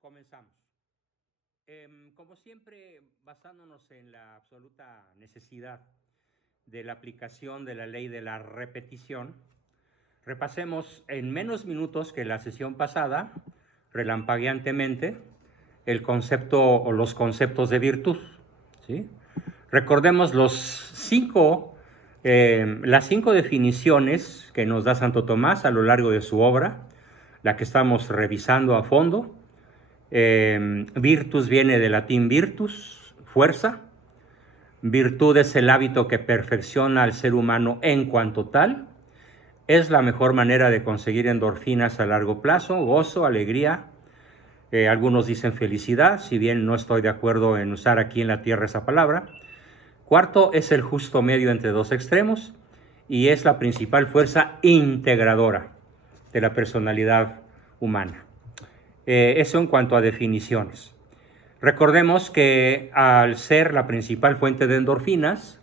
Comenzamos. Como siempre, basándonos en la absoluta necesidad de la aplicación de la ley de la repetición, repasemos en menos minutos que la sesión pasada, relampagueantemente, el concepto o los conceptos de virtud, ¿sí? Recordemos las cinco definiciones que nos da Santo Tomás a lo largo de su obra, la que estamos revisando a fondo. Virtus viene del latín virtus, fuerza. Virtud es el hábito que perfecciona al ser humano en cuanto tal. Es la mejor manera de conseguir endorfinas a largo plazo, gozo, alegría. Algunos dicen felicidad, si bien no estoy de acuerdo en usar aquí en la tierra esa palabra. Cuarto, es el justo medio entre dos extremos y es la principal fuerza integradora de la personalidad humana. Eso en cuanto a definiciones. Recordemos que al ser la principal fuente de endorfinas,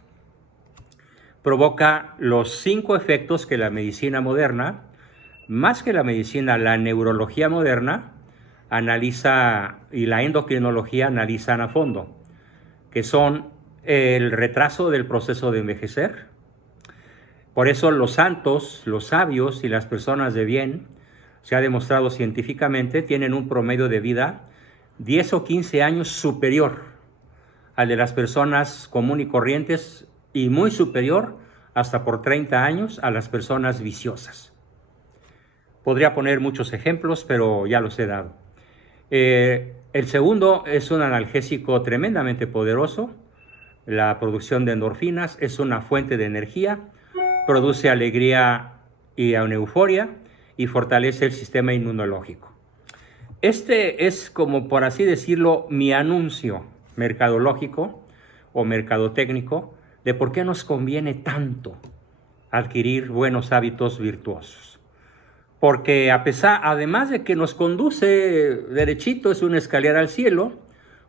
provoca los 5 efectos que la medicina moderna, más que la medicina, la neurología moderna, analiza y la endocrinología analizan a fondo, que son el retraso del proceso de envejecer. Por eso los santos, los sabios y las personas de bien, se ha demostrado científicamente, tienen un promedio de vida 10 o 15 años superior al de las personas común y corrientes y muy superior hasta por 30 años a las personas viciosas. Podría poner muchos ejemplos, pero ya los he dado. El segundo es un analgésico tremendamente poderoso. La producción de endorfinas es una fuente de energía, produce alegría y euforia y fortalece el sistema inmunológico. Este es, como por así decirlo, mi anuncio mercadológico o mercadotécnico de por qué nos conviene tanto adquirir buenos hábitos virtuosos. Porque además de que nos conduce derechito, es una escalera al cielo,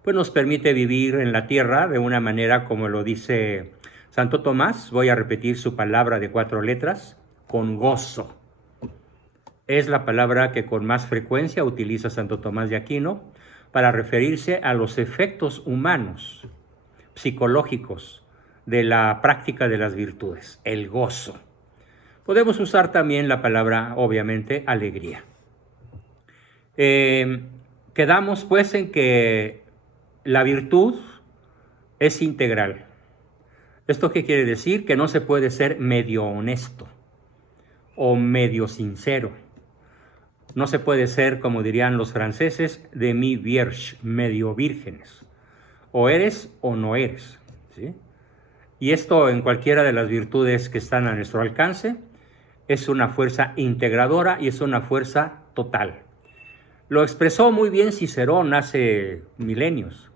pues nos permite vivir en la tierra de una manera como lo dice Santo Tomás. Voy a repetir su palabra de 4 letras, con gozo. Es la palabra que con más frecuencia utiliza Santo Tomás de Aquino para referirse a los efectos humanos, psicológicos, de la práctica de las virtudes, el gozo. Podemos usar también la palabra, obviamente, alegría. Quedamos pues en que la virtud es integral. ¿Esto qué quiere decir? Que no se puede ser medio honesto o medio sincero. No se puede ser, como dirían los franceses, demi-vierge, medio vírgenes. O eres o no eres, ¿sí? Y esto en cualquiera de las virtudes que están a nuestro alcance es una fuerza integradora y es una fuerza total. Lo expresó muy bien Cicerón hace milenios.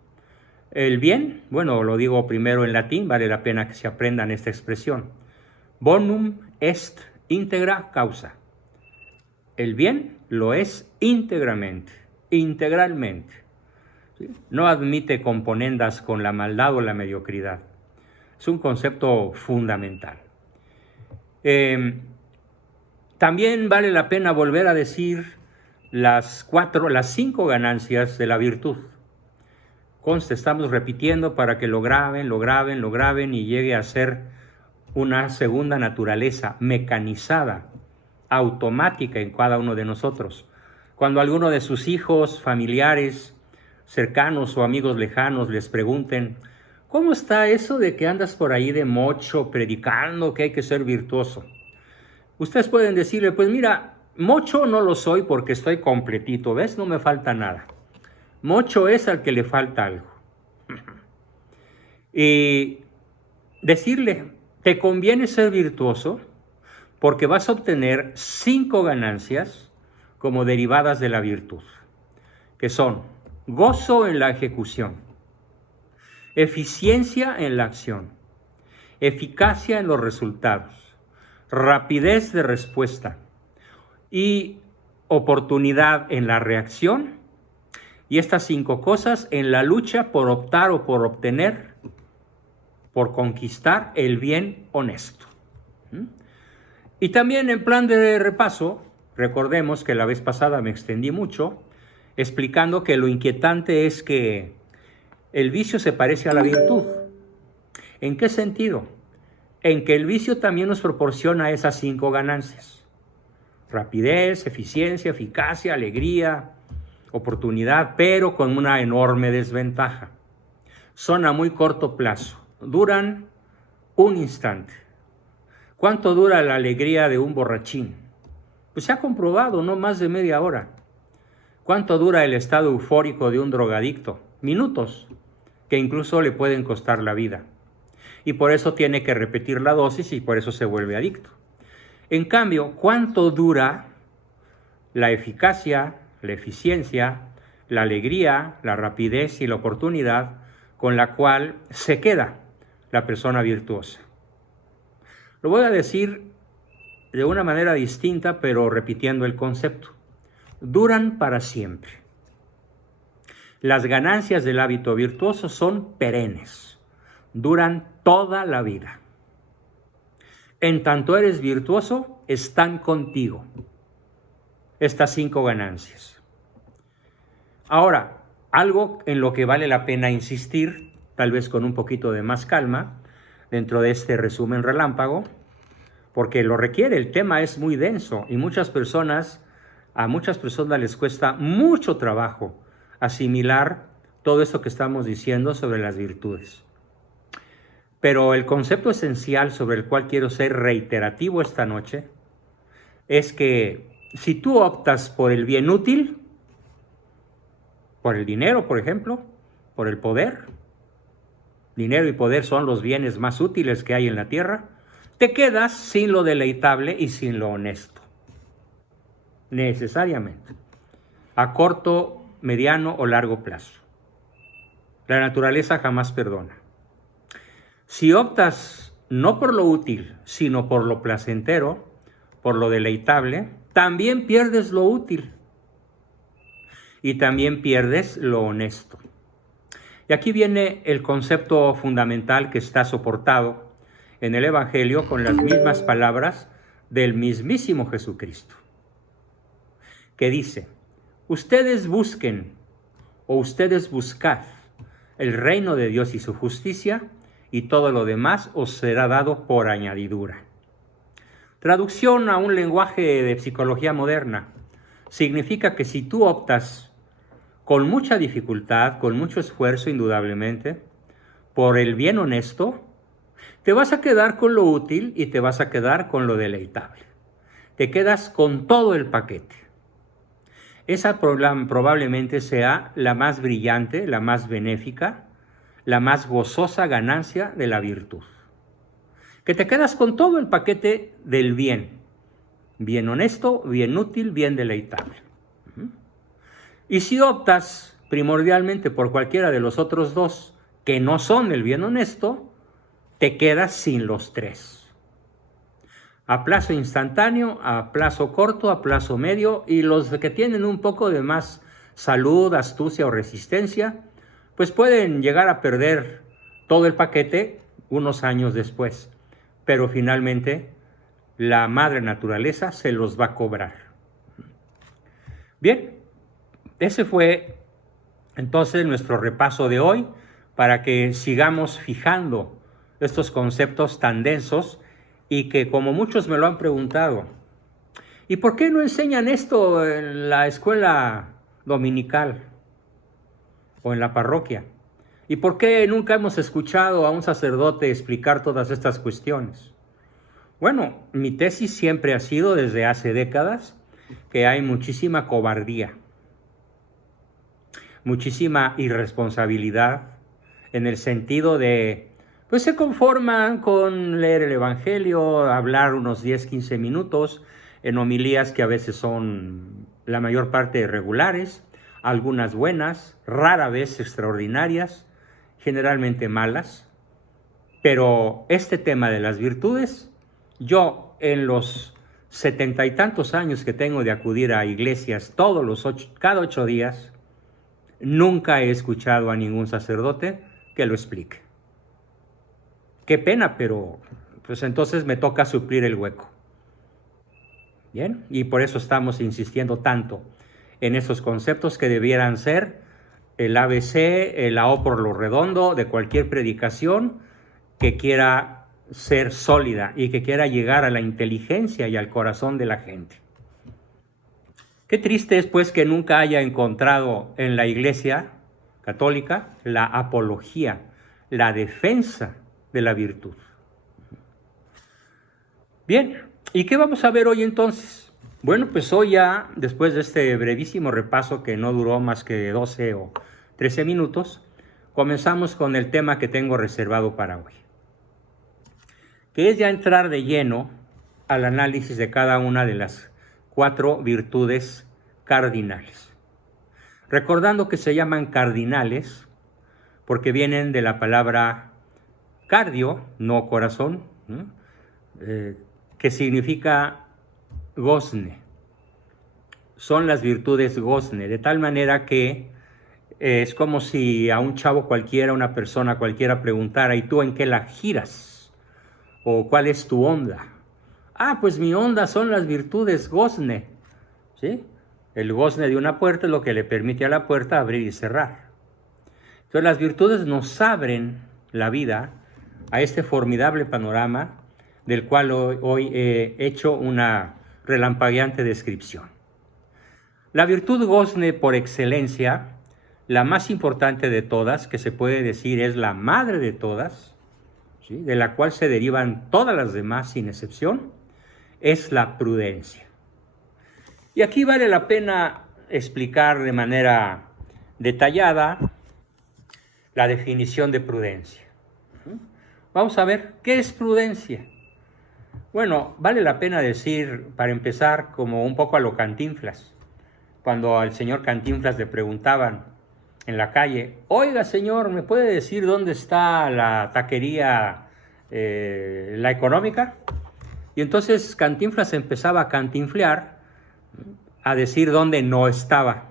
El bien, bueno, lo digo primero en latín, vale la pena que se aprendan esta expresión. Bonum est integra causa. El bien lo es íntegramente, integralmente. ¿Sí? No admite componendas con la maldad o la mediocridad. Es un concepto fundamental. También vale la pena volver a decir las 5 ganancias de la virtud. Conste, estamos repitiendo para que lo graben y llegue a ser una segunda naturaleza mecanizada, automática en cada uno de nosotros. Cuando alguno de sus hijos, familiares, cercanos o amigos lejanos les pregunten, ¿cómo está eso de que andas por ahí de mocho predicando que hay que ser virtuoso? Ustedes pueden decirle, pues mira, mocho no lo soy porque estoy completito, ¿ves? No me falta nada. Mocho es al que le falta algo. Y decirle, te conviene ser virtuoso porque vas a obtener 5 ganancias como derivadas de la virtud, que son gozo en la ejecución, eficiencia en la acción, eficacia en los resultados, rapidez de respuesta y oportunidad en la reacción. Y estas 5 cosas en la lucha por optar o por obtener, por conquistar el bien honesto. Y también en plan de repaso, recordemos que la vez pasada me extendí mucho explicando que lo inquietante es que el vicio se parece a la virtud. ¿En qué sentido? En que el vicio también nos proporciona esas 5 ganancias: rapidez, eficiencia, eficacia, alegría, oportunidad, pero con una enorme desventaja. Son a muy corto plazo, duran un instante. ¿Cuánto dura la alegría de un borrachín? Pues se ha comprobado, no más de media hora. ¿Cuánto dura el estado eufórico de un drogadicto? Minutos, que incluso le pueden costar la vida. Y por eso tiene que repetir la dosis y por eso se vuelve adicto. En cambio, ¿cuánto dura la eficacia, la eficiencia, la alegría, la rapidez y la oportunidad con la cual se queda la persona virtuosa? Lo voy a decir de una manera distinta, pero repitiendo el concepto. Duran para siempre. Las ganancias del hábito virtuoso son perennes, duran toda la vida. En tanto eres virtuoso, están contigo estas 5 ganancias. Ahora, algo en lo que vale la pena insistir, tal vez con un poquito de más calma, dentro de este resumen relámpago, porque lo requiere, el tema es muy denso y a muchas personas les cuesta mucho trabajo asimilar todo esto que estamos diciendo sobre las virtudes. Pero el concepto esencial sobre el cual quiero ser reiterativo esta noche es que si tú optas por el bien útil, por el dinero, por ejemplo, por el poder, dinero y poder son los bienes más útiles que hay en la tierra, te quedas sin lo deleitable y sin lo honesto. Necesariamente. A corto, mediano o largo plazo. La naturaleza jamás perdona. Si optas no por lo útil, sino por lo placentero, por lo deleitable, también pierdes lo útil. Y también pierdes lo honesto. Y aquí viene el concepto fundamental que está soportado en el Evangelio con las mismas palabras del mismísimo Jesucristo, que dice: ustedes busquen o ustedes buscad el reino de Dios y su justicia, y todo lo demás os será dado por añadidura. Traducción a un lenguaje de psicología moderna significa que si tú optas con mucha dificultad, con mucho esfuerzo indudablemente, por el bien honesto, te vas a quedar con lo útil y te vas a quedar con lo deleitable. Te quedas con todo el paquete. Esa probablemente sea la más brillante, la más benéfica, la más gozosa ganancia de la virtud. Que te quedas con todo el paquete del bien. Bien honesto, bien útil, bien deleitable. Y si optas primordialmente por cualquiera de los otros dos, que no son el bien honesto, te quedas sin los 3. A plazo instantáneo, a plazo corto, a plazo medio, y los que tienen un poco de más salud, astucia o resistencia, pues pueden llegar a perder todo el paquete unos años después. Pero finalmente la madre naturaleza se los va a cobrar. Bien, ese fue entonces nuestro repaso de hoy para que sigamos fijando estos conceptos tan densos y que, como muchos me lo han preguntado, ¿y por qué no enseñan esto en la escuela dominical o en la parroquia? ¿Y por qué nunca hemos escuchado a un sacerdote explicar todas estas cuestiones? Bueno, mi tesis siempre ha sido desde hace décadas que hay muchísima cobardía, muchísima irresponsabilidad en el sentido de, pues se conforman con leer el Evangelio, hablar unos 10, 15 minutos en homilías que a veces son la mayor parte regulares, algunas buenas, rara vez extraordinarias, generalmente malas. Pero este tema de las virtudes, yo en los 70 y tantos años que tengo de acudir a iglesias cada 8 días, nunca he escuchado a ningún sacerdote que lo explique. Qué pena, pero pues entonces me toca suplir el hueco. Bien, y por eso estamos insistiendo tanto en esos conceptos que debieran ser el ABC, la O por lo redondo de cualquier predicación que quiera ser sólida y que quiera llegar a la inteligencia y al corazón de la gente. Qué triste es pues que nunca haya encontrado en la Iglesia católica la apología, la defensa de la virtud. Bien, ¿y qué vamos a ver hoy entonces? Bueno, pues hoy ya, después de este brevísimo repaso que no duró más que 12 o 13 minutos, comenzamos con el tema que tengo reservado para hoy, que es ya entrar de lleno al análisis de cada una de las 4 virtudes cardinales. Recordando que se llaman cardinales porque vienen de la palabra cardio, no corazón, ¿no? Que significa gozne. Son las virtudes gozne, de tal manera que es como si a un chavo cualquiera, una persona cualquiera preguntara, ¿y tú en qué la giras? ¿O cuál es tu onda? Ah, pues mi onda son las virtudes gozne, ¿sí? El gozne de una puerta es lo que le permite a la puerta abrir y cerrar. Entonces las virtudes nos abren la vida a este formidable panorama del cual hoy he hecho una relampagueante descripción. La virtud gozne por excelencia, la más importante de todas, que se puede decir es la madre de todas, ¿sí?, de la cual se derivan todas las demás sin excepción, es la prudencia. Y aquí vale la pena explicar de manera detallada la definición de prudencia. Vamos a ver, ¿qué es prudencia? Bueno, vale la pena decir, para empezar, como un poco a lo Cantinflas. Cuando al señor Cantinflas le preguntaban en la calle, oiga señor, ¿me puede decir dónde está la taquería, la económica? Y entonces Cantinflas empezaba a cantinflear, a decir dónde no estaba.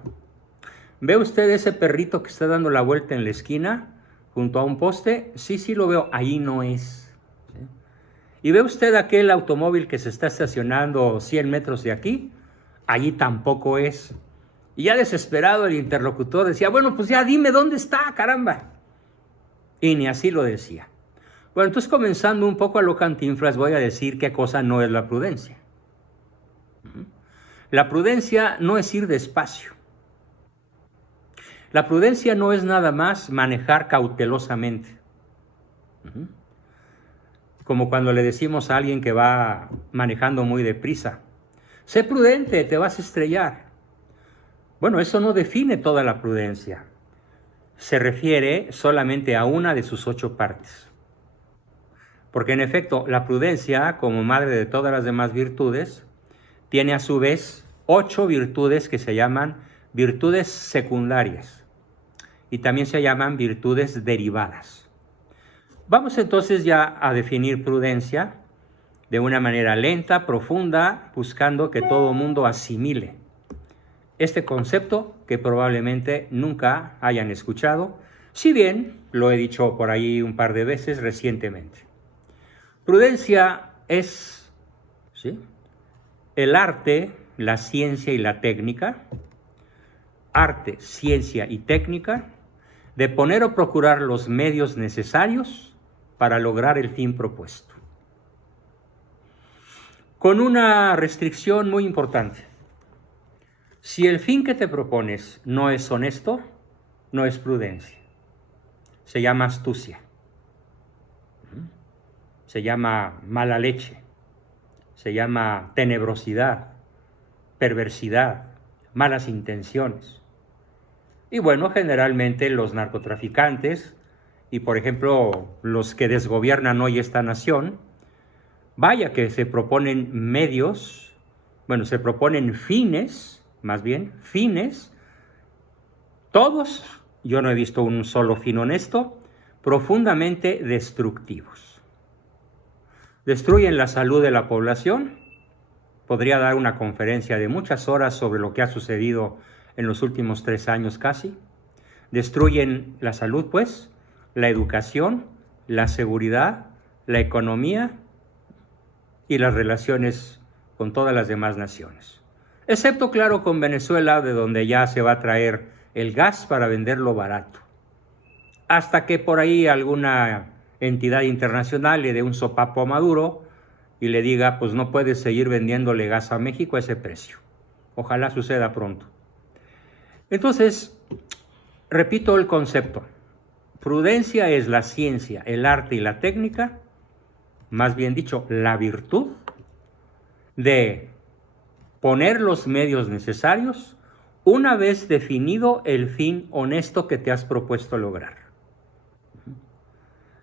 ¿Ve usted ese perrito que está dando la vuelta en la esquina, junto a un poste? Sí, sí lo veo, ahí no es. ¿Sí? ¿Y ve usted aquel automóvil que se está estacionando 100 metros de aquí? Allí tampoco es. Y ya desesperado el interlocutor decía, bueno, pues ya dime dónde está, caramba. Y ni así lo decía. Bueno, entonces comenzando un poco a lo Cantinflas, voy a decir qué cosa no es la prudencia. La prudencia no es ir despacio. La prudencia no es nada más manejar cautelosamente. Como cuando le decimos a alguien que va manejando muy deprisa, sé prudente, te vas a estrellar. Bueno, eso no define toda la prudencia. Se refiere solamente a una de sus 8 partes. Porque en efecto, la prudencia, como madre de todas las demás virtudes, tiene a su vez 8 virtudes que se llaman virtudes secundarias y también se llaman virtudes derivadas. Vamos entonces ya a definir prudencia de una manera lenta, profunda, buscando que todo mundo asimile este concepto que probablemente nunca hayan escuchado, si bien lo he dicho por ahí un par de veces recientemente. Prudencia es, ¿sí?, el arte, la ciencia y la técnica, arte, ciencia y técnica, de poner o procurar los medios necesarios para lograr el fin propuesto. Con una restricción muy importante. Si el fin que te propones no es honesto, no es prudencia. Se llama astucia. Se llama mala leche. Se llama tenebrosidad, perversidad, malas intenciones. Y bueno, generalmente los narcotraficantes y, por ejemplo, los que desgobiernan hoy esta nación, vaya que se proponen medios, bueno, se proponen fines, más bien, fines, todos, yo no he visto un solo fin honesto, profundamente destructivos. Destruyen la salud de la población. Podría dar una conferencia de muchas horas sobre lo que ha sucedido en los últimos 3 años casi. Destruyen la salud, pues, la educación, la seguridad, la economía y las relaciones con todas las demás naciones. Excepto, claro, con Venezuela, de donde ya se va a traer el gas para venderlo barato. Hasta que por ahí alguna entidad internacional le dé un sopapo a Maduro y le diga, pues no puedes seguir vendiéndole gas a México a ese precio. Ojalá suceda pronto. Entonces, repito el concepto. Prudencia es la ciencia, el arte y la técnica, más bien dicho, la virtud de poner los medios necesarios una vez definido el fin honesto que te has propuesto lograr.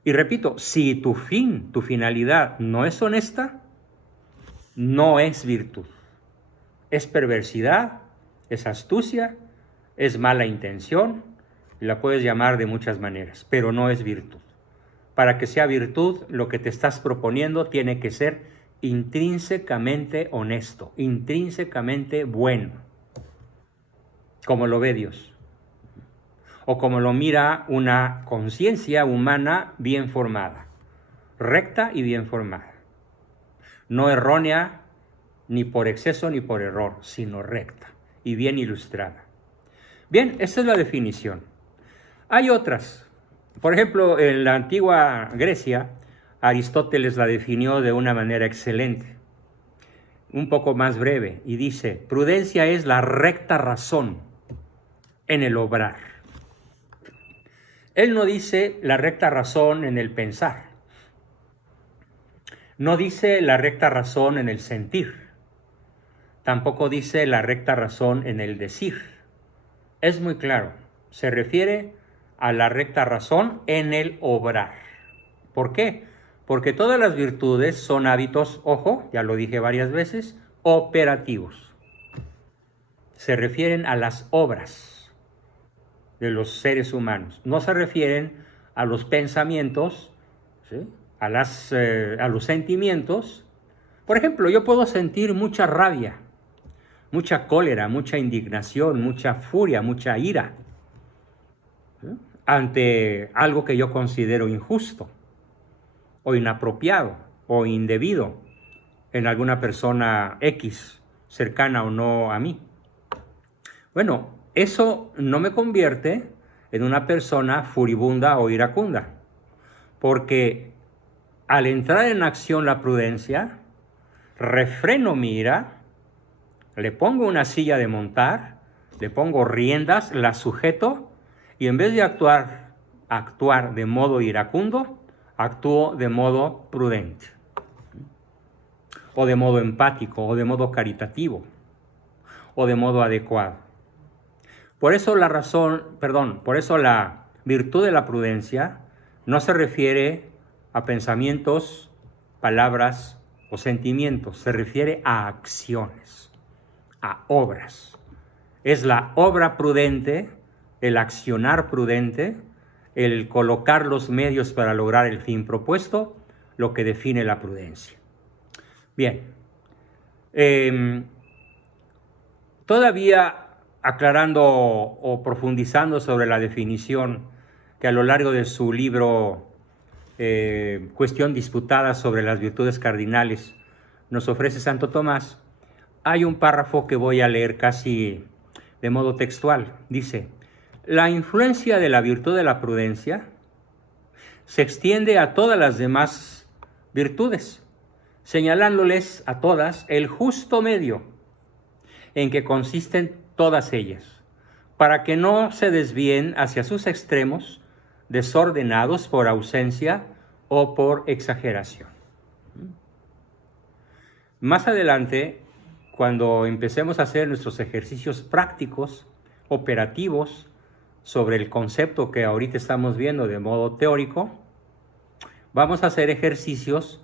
Y repito, si tu fin, tu finalidad no es honesta, no es virtud. Es perversidad, es astucia, es mala intención, la puedes llamar de muchas maneras, pero no es virtud. Para que sea virtud, lo que te estás proponiendo tiene que ser intrínsecamente honesto, intrínsecamente bueno, como lo ve Dios, o como lo mira una conciencia humana bien formada, recta y bien formada, no errónea ni por exceso ni por error, sino recta y bien ilustrada. Bien, esa es la definición. Hay otras. Por ejemplo, en la antigua Grecia, Aristóteles la definió de una manera excelente, un poco más breve, y dice, prudencia es la recta razón en el obrar. Él no dice la recta razón en el pensar, no dice la recta razón en el sentir, tampoco dice la recta razón en el decir. Es muy claro, se refiere a la recta razón en el obrar. ¿Por qué? Porque todas las virtudes son hábitos, ojo, ya lo dije varias veces, operativos. Se refieren a las obras de los seres humanos. No se refieren a los pensamientos, ¿sí? a los sentimientos. Por ejemplo, yo puedo sentir mucha rabia, mucha cólera, mucha indignación, mucha furia, mucha ira, ¿sí? ante algo que yo considero injusto o inapropiado o indebido en alguna persona X, cercana o no a mí. Bueno, eso no me convierte en una persona furibunda o iracunda, porque al entrar en acción la prudencia, refreno mi ira, le pongo una silla de montar, le pongo riendas, la sujeto y en vez de actuar de modo iracundo, actúo de modo prudente, o de modo empático, o de modo caritativo, o de modo adecuado. Por eso la virtud de la prudencia no se refiere a pensamientos, palabras o sentimientos, se refiere a acciones, a obras. Es la obra prudente, el accionar prudente, el colocar los medios para lograr el fin propuesto, lo que define la prudencia. Bien, todavía aclarando o profundizando sobre la definición que a lo largo de su libro Cuestión disputada sobre las virtudes cardinales nos ofrece Santo Tomás, hay un párrafo que voy a leer casi de modo textual. Dice, la influencia de la virtud de la prudencia se extiende a todas las demás virtudes, señalándoles a todas el justo medio en que consisten todas ellas, para que no se desvíen hacia sus extremos desordenados por ausencia o por exageración. Más adelante, cuando empecemos a hacer nuestros ejercicios prácticos, operativos, sobre el concepto que ahorita estamos viendo de modo teórico, vamos a hacer ejercicios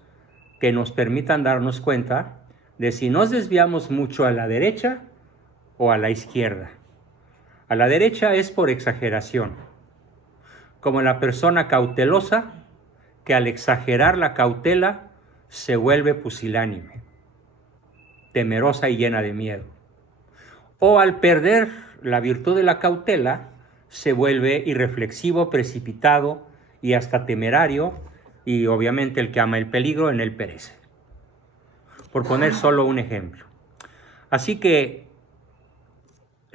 que nos permitan darnos cuenta de si nos desviamos mucho a la derecha o a la izquierda. A la derecha es por exageración, como la persona cautelosa que al exagerar la cautela se vuelve pusilánime, temerosa y llena de miedo. O al perder la virtud de la cautela, se vuelve irreflexivo, precipitado y hasta temerario, y obviamente el que ama el peligro en él perece. Por poner solo un ejemplo. Así que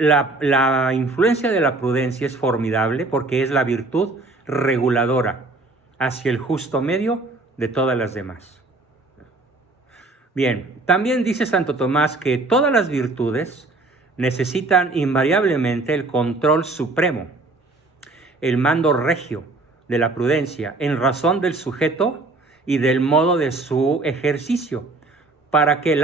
La influencia de la prudencia es formidable porque es la virtud reguladora hacia el justo medio de todas las demás. Bien, también dice Santo Tomás que todas las virtudes necesitan invariablemente el control supremo, el mando regio de la prudencia, en razón del sujeto y del modo de su ejercicio, para que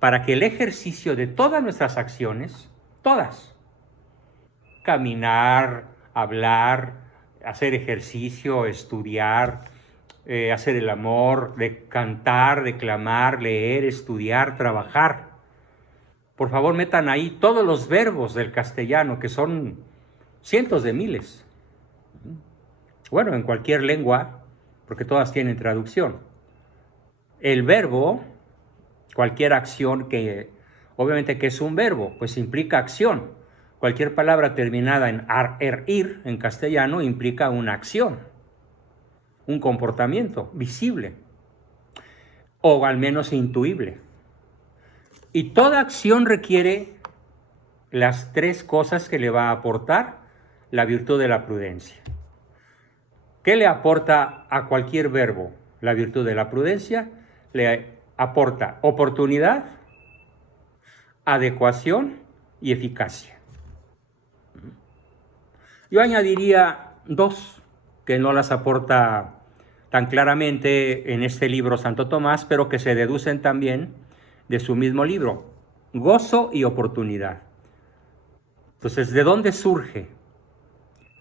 para que el ejercicio de todas nuestras acciones, todas, caminar, hablar, hacer ejercicio, estudiar, hacer el amor, de cantar, declamar, leer, estudiar, trabajar. Por favor, metan ahí todos los verbos del castellano, que son cientos de miles. Bueno, en cualquier lengua, porque todas tienen traducción. El verbo, cualquier acción que, obviamente que es un verbo, pues implica acción. Cualquier palabra terminada en ir en castellano implica una acción, un comportamiento visible o al menos intuible. Y toda acción requiere las tres cosas que le va a aportar la virtud de la prudencia. ¿Qué le aporta a cualquier verbo la virtud de la prudencia? Le aporta oportunidad, adecuación y eficacia. Yo añadiría dos que no las aporta tan claramente en este libro Santo Tomás, pero que se deducen también de su mismo libro: gozo y oportunidad. Entonces, ¿de dónde surge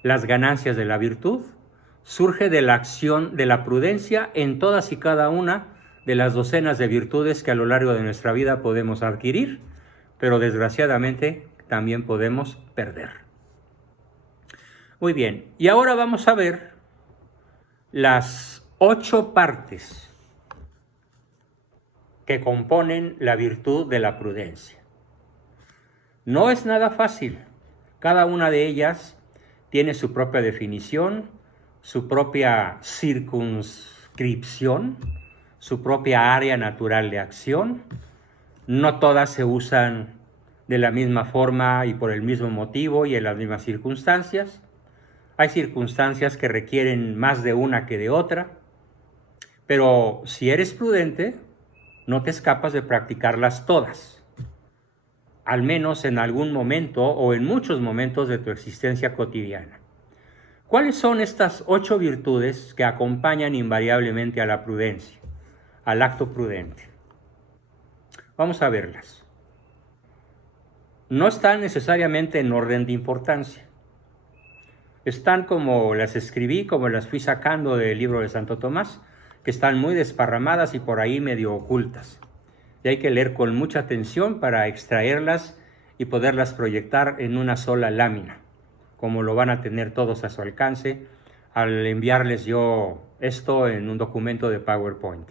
las ganancias de la virtud? Surge de la acción de la prudencia en todas y cada una de las docenas de virtudes que a lo largo de nuestra vida podemos adquirir, pero desgraciadamente también podemos perder. Muy bien, y ahora vamos a ver las 8 partes que componen la virtud de la prudencia. No es nada fácil. Cada una de ellas tiene su propia definición, su propia circunscripción, su propia área natural de acción. No todas se usan de la misma forma y por el mismo motivo y en las mismas circunstancias. Hay circunstancias que requieren más de una que de otra, pero si eres prudente, no te escapas de practicarlas todas, al menos en algún momento o en muchos momentos de tu existencia cotidiana. ¿Cuáles son estas 8 virtudes que acompañan invariablemente a la prudencia, al acto prudente? Vamos a verlas. No están necesariamente en orden de importancia. Están como las escribí, como las fui sacando del libro de Santo Tomás, que están muy desparramadas y por ahí medio ocultas. Y hay que leer con mucha atención para extraerlas y poderlas proyectar en una sola lámina, como lo van a tener todos a su alcance al enviarles yo esto en un documento de PowerPoint.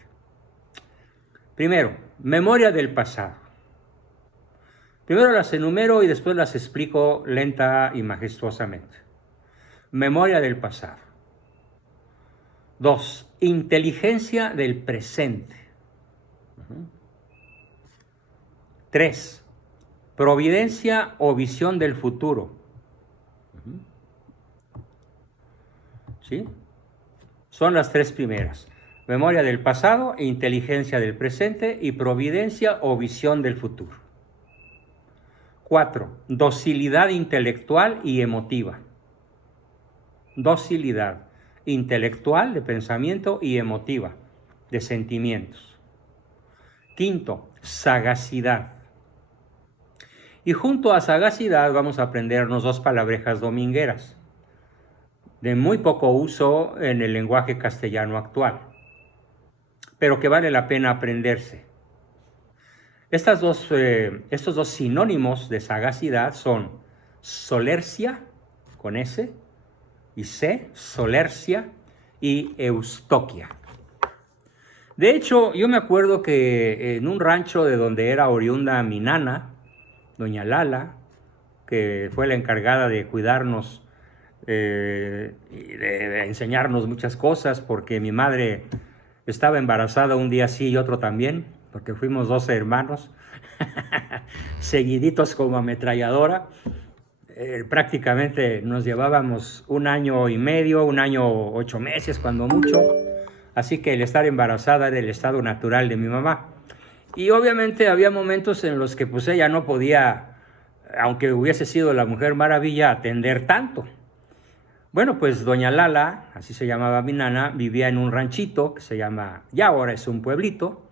Primero, memoria del pasado. Primero las enumero y después las explico lenta y majestuosamente. Memoria del pasado. 2. Inteligencia del presente. 3. Providencia o visión del futuro. ¿Sí? Son las 3 primeras. Memoria del pasado, inteligencia del presente y providencia o visión del futuro. 4. Docilidad intelectual y emotiva. Docilidad intelectual de pensamiento y emotiva de sentimientos. 5. Sagacidad. Y junto a sagacidad vamos a aprendernos 2 palabrejas domingueras de muy poco uso en el lenguaje castellano actual, pero que vale la pena aprenderse. Estos dos sinónimos de sagacidad son solercia, con S, y C, solercia, y eustoquia. De hecho, yo me acuerdo que en un rancho de donde era oriunda mi nana, doña Lala, que fue la encargada de cuidarnos y de enseñarnos muchas cosas, porque mi madre estaba embarazada un día sí y otro también, porque fuimos 12 hermanos. seguiditos como ametralladora. Prácticamente nos llevábamos 1 año y medio, 1 año 8 meses cuando mucho. Así que el estar embarazada era el estado natural de mi mamá. Y obviamente había momentos en los que pues ella no podía, aunque hubiese sido la Mujer Maravilla, atender tanto. Bueno, pues doña Lala, así se llamaba mi nana, vivía en un ranchito que se llama, ya ahora es un pueblito,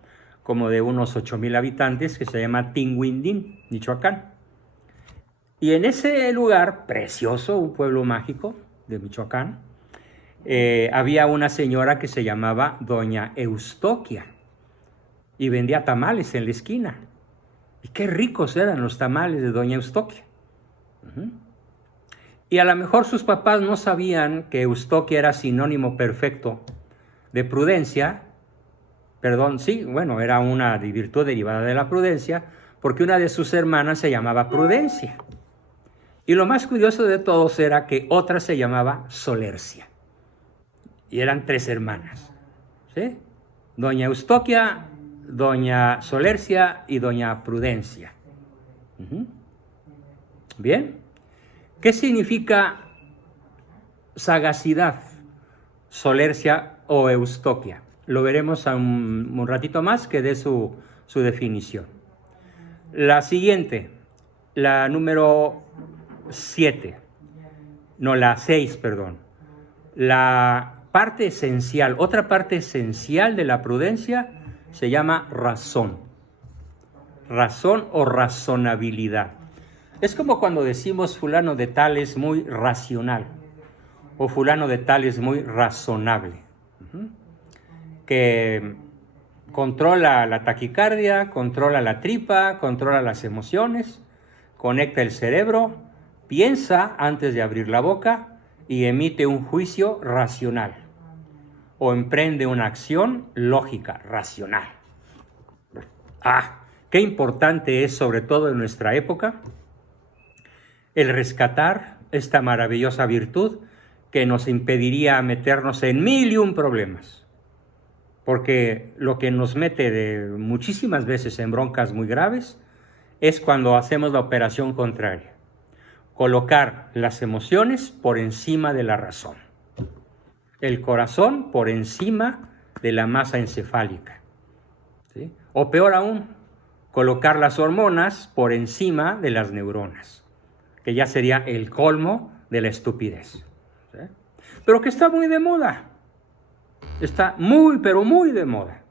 como de unos 8,000 habitantes, que se llama Tinguindín, Michoacán. Y en ese lugar precioso, un pueblo mágico de Michoacán, había una señora que se llamaba doña Eustoquia y vendía tamales en la esquina. Y qué ricos eran los tamales de doña Eustoquia. Y a lo mejor sus papás no sabían que Eustoquia era sinónimo perfecto de prudencia. Perdón, sí, bueno, era una virtud derivada de la prudencia, porque una de sus hermanas se llamaba Prudencia. Y lo más curioso de todos era que otra se llamaba Solercia. Y eran 3 hermanas, ¿sí? Doña Eustoquia, doña Solercia y doña Prudencia. Bien. ¿Qué significa sagacidad, Solercia o Eustoquia? Lo veremos un ratito más que dé su definición. La siguiente, la número 7, no, la 6, perdón. La parte esencial, otra parte esencial de la prudencia se llama razón. Razón o razonabilidad. Es como cuando decimos fulano de tal es muy racional o fulano de tal es muy razonable. Que controla la taquicardia, controla la tripa, controla las emociones, conecta el cerebro, piensa antes de abrir la boca y emite un juicio racional o emprende una acción lógica, racional. Qué importante es, sobre todo en nuestra época, el rescatar esta maravillosa virtud que nos impediría meternos en 1001 problemas. Porque lo que nos mete muchísimas veces en broncas muy graves es cuando hacemos la operación contraria. Colocar las emociones por encima de la razón. El corazón por encima de la masa encefálica. ¿Sí? O peor aún, colocar las hormonas por encima de las neuronas, que ya sería el colmo de la estupidez. ¿Sí? Pero que está muy de moda. Está muy, pero muy de moda.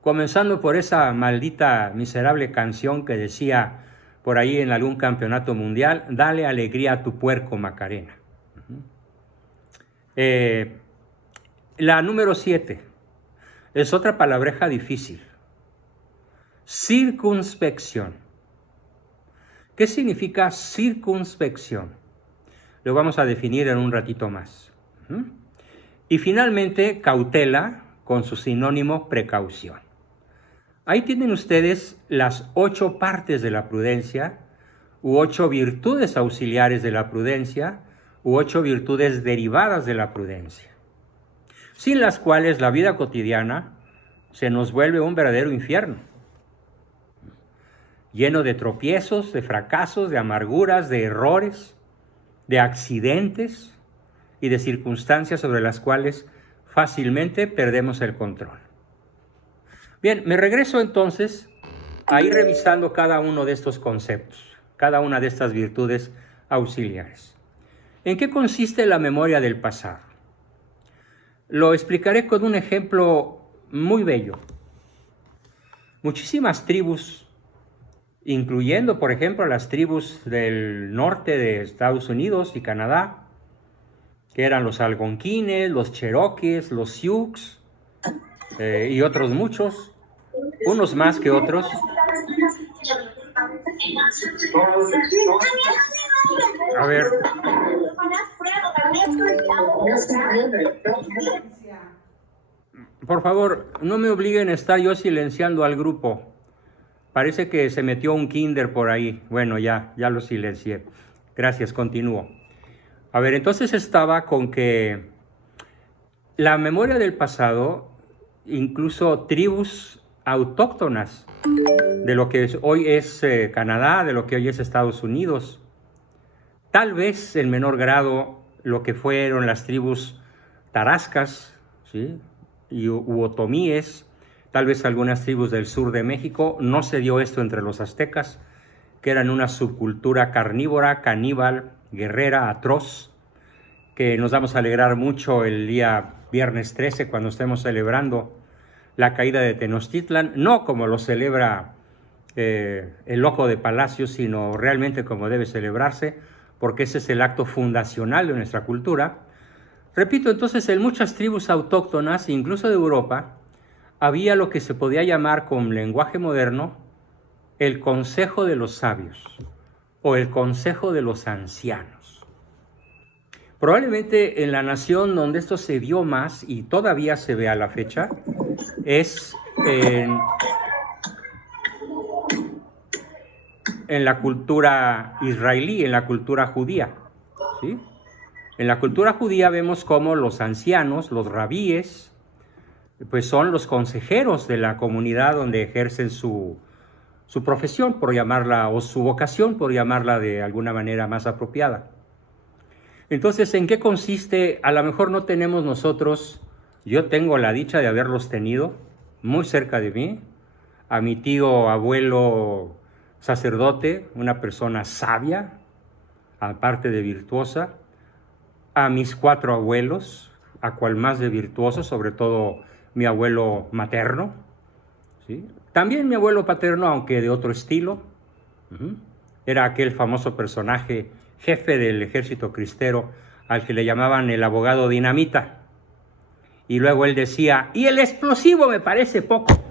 Comenzando por esa maldita, miserable canción que decía por ahí en algún campeonato mundial, dale alegría a tu puerco, Macarena. La número 7 es otra palabreja difícil. Circunspección. ¿Qué significa circunspección? Lo vamos a definir en un ratito más. Y finalmente, cautela, con su sinónimo precaución. Ahí tienen ustedes las 8 partes de la prudencia, u 8 virtudes auxiliares de la prudencia, u 8 virtudes derivadas de la prudencia, sin las cuales la vida cotidiana se nos vuelve un verdadero infierno, lleno de tropiezos, de fracasos, de amarguras, de errores, de accidentes y de circunstancias sobre las cuales fácilmente perdemos el control. Bien, me regreso entonces a ir revisando cada uno de estos conceptos, cada una de estas virtudes auxiliares. ¿En qué consiste la memoria del pasado? Lo explicaré con un ejemplo muy bello. Muchísimas tribus, incluyendo, por ejemplo, las tribus del norte de Estados Unidos y Canadá, que eran los algonquines, los cherokees, los sioux y otros muchos, unos más que otros. A ver. Por favor, no me obliguen a estar yo silenciando al grupo. Parece que se metió un kinder por ahí. Bueno, ya lo silencié. Gracias, continúo. A ver, entonces estaba con que la memoria del pasado, incluso tribus autóctonas de lo que hoy es Canadá, de lo que hoy es Estados Unidos. Tal vez en menor grado lo que fueron las tribus tarascas, ¿sí? Y otomíes, tal vez algunas tribus del sur de México. No se dio esto entre los aztecas, que eran una subcultura carnívora, caníbal, guerrera, atroz, que nos vamos a alegrar mucho el día viernes 13 cuando estemos celebrando la caída de Tenochtitlan, no como lo celebra el loco de Palacio, sino realmente como debe celebrarse, porque ese es el acto fundacional de nuestra cultura. Repito, entonces, en muchas tribus autóctonas, incluso de Europa, había lo que se podía llamar con lenguaje moderno el consejo de los sabios o el consejo de los ancianos. Probablemente en la nación donde esto se dio más y todavía se ve a la fecha es en la cultura israelí, en la cultura judía, ¿sí? En la cultura judía vemos cómo los ancianos, los rabíes, pues son los consejeros de la comunidad donde ejercen su profesión, por llamarla, o su vocación, por llamarla de alguna manera más apropiada. Entonces, ¿en qué consiste? A lo mejor no tenemos nosotros, yo tengo la dicha de haberlos tenido muy cerca de mí, a mi tío abuelo sacerdote, una persona sabia, aparte de virtuosa, a mis 4 abuelos, a cual más de virtuoso, sobre todo mi abuelo materno, ¿sí? También mi abuelo paterno, aunque de otro estilo. Era aquel famoso personaje, jefe del ejército cristero, al que le llamaban el abogado dinamita. Y luego él decía, y el explosivo me parece poco.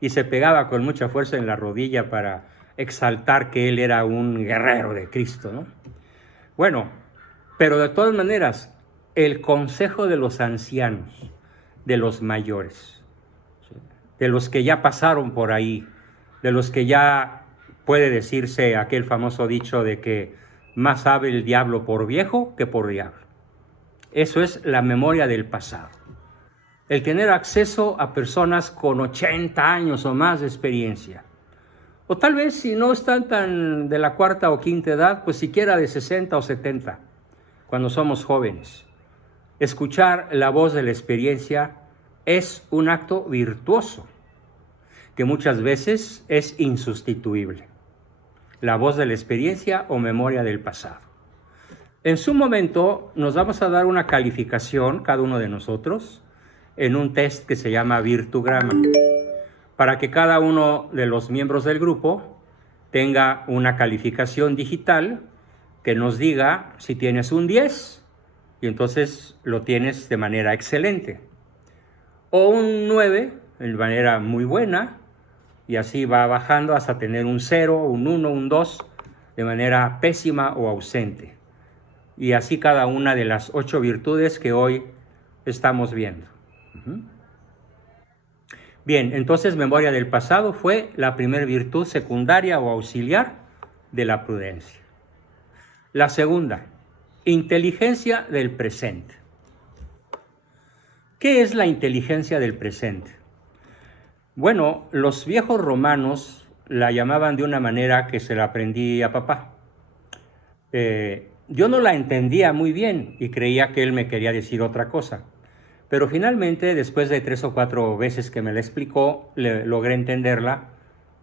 Y se pegaba con mucha fuerza en la rodilla para exaltar que él era un guerrero de Cristo, ¿no? Bueno, pero de todas maneras, el consejo de los ancianos, de los mayores, ¿sí? De los que ya pasaron por ahí, de los que ya puede decirse aquel famoso dicho de que más sabe el diablo por viejo que por diablo. Eso es la memoria del pasado. El tener acceso a personas con 80 años o más de experiencia. O tal vez si no están tan de la 4ª o 5ª edad, pues siquiera de 60 o 70, cuando somos jóvenes. Escuchar la voz de la experiencia es un acto virtuoso, que muchas veces es insustituible. La voz de la experiencia o memoria del pasado. En su momento nos vamos a dar una calificación, cada uno de nosotros, en un test que se llama Virtugrama, para que cada uno de los miembros del grupo tenga una calificación digital que nos diga si tienes un 10 y entonces lo tienes de manera excelente, o un 9 de manera muy buena, y así va bajando hasta tener un 0, un 1, un 2 de manera pésima o ausente. Y así cada una de las 8 virtudes que hoy estamos viendo. Bien, entonces memoria del pasado fue la primera virtud secundaria o auxiliar de la prudencia. La segunda, inteligencia del presente. ¿Qué es la inteligencia del presente? Bueno, los viejos romanos la llamaban de una manera que se la aprendí a papá. Yo no la entendía muy bien y creía que él me quería decir otra cosa. Pero finalmente, después de 3 o 4 veces que me la explicó, logré entenderla,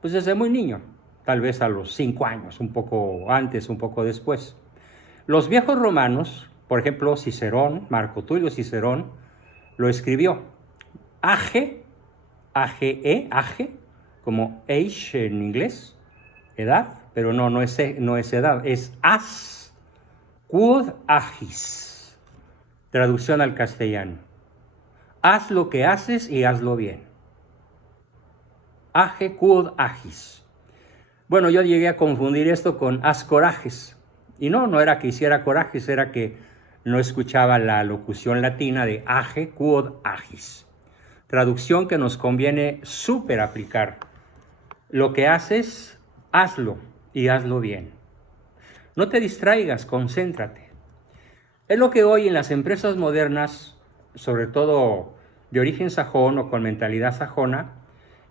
pues desde muy niño, tal vez a los 5 años, un poco antes, un poco después. Los viejos romanos, por ejemplo, Cicerón, Marco Tulio Cicerón, lo escribió. Age, como age en inglés, edad, pero no es edad, es as, quod agis, traducción al castellano. Haz lo que haces y hazlo bien. Age quod agis. Bueno, yo llegué a confundir esto con haz corajes. Y no era que hiciera corajes, era que no escuchaba la locución latina de age quod agis. Traducción que nos conviene súper aplicar. Lo que haces, hazlo y hazlo bien. No te distraigas, concéntrate. Es lo que hoy en las empresas modernas, sobre todo de origen sajón o con mentalidad sajona,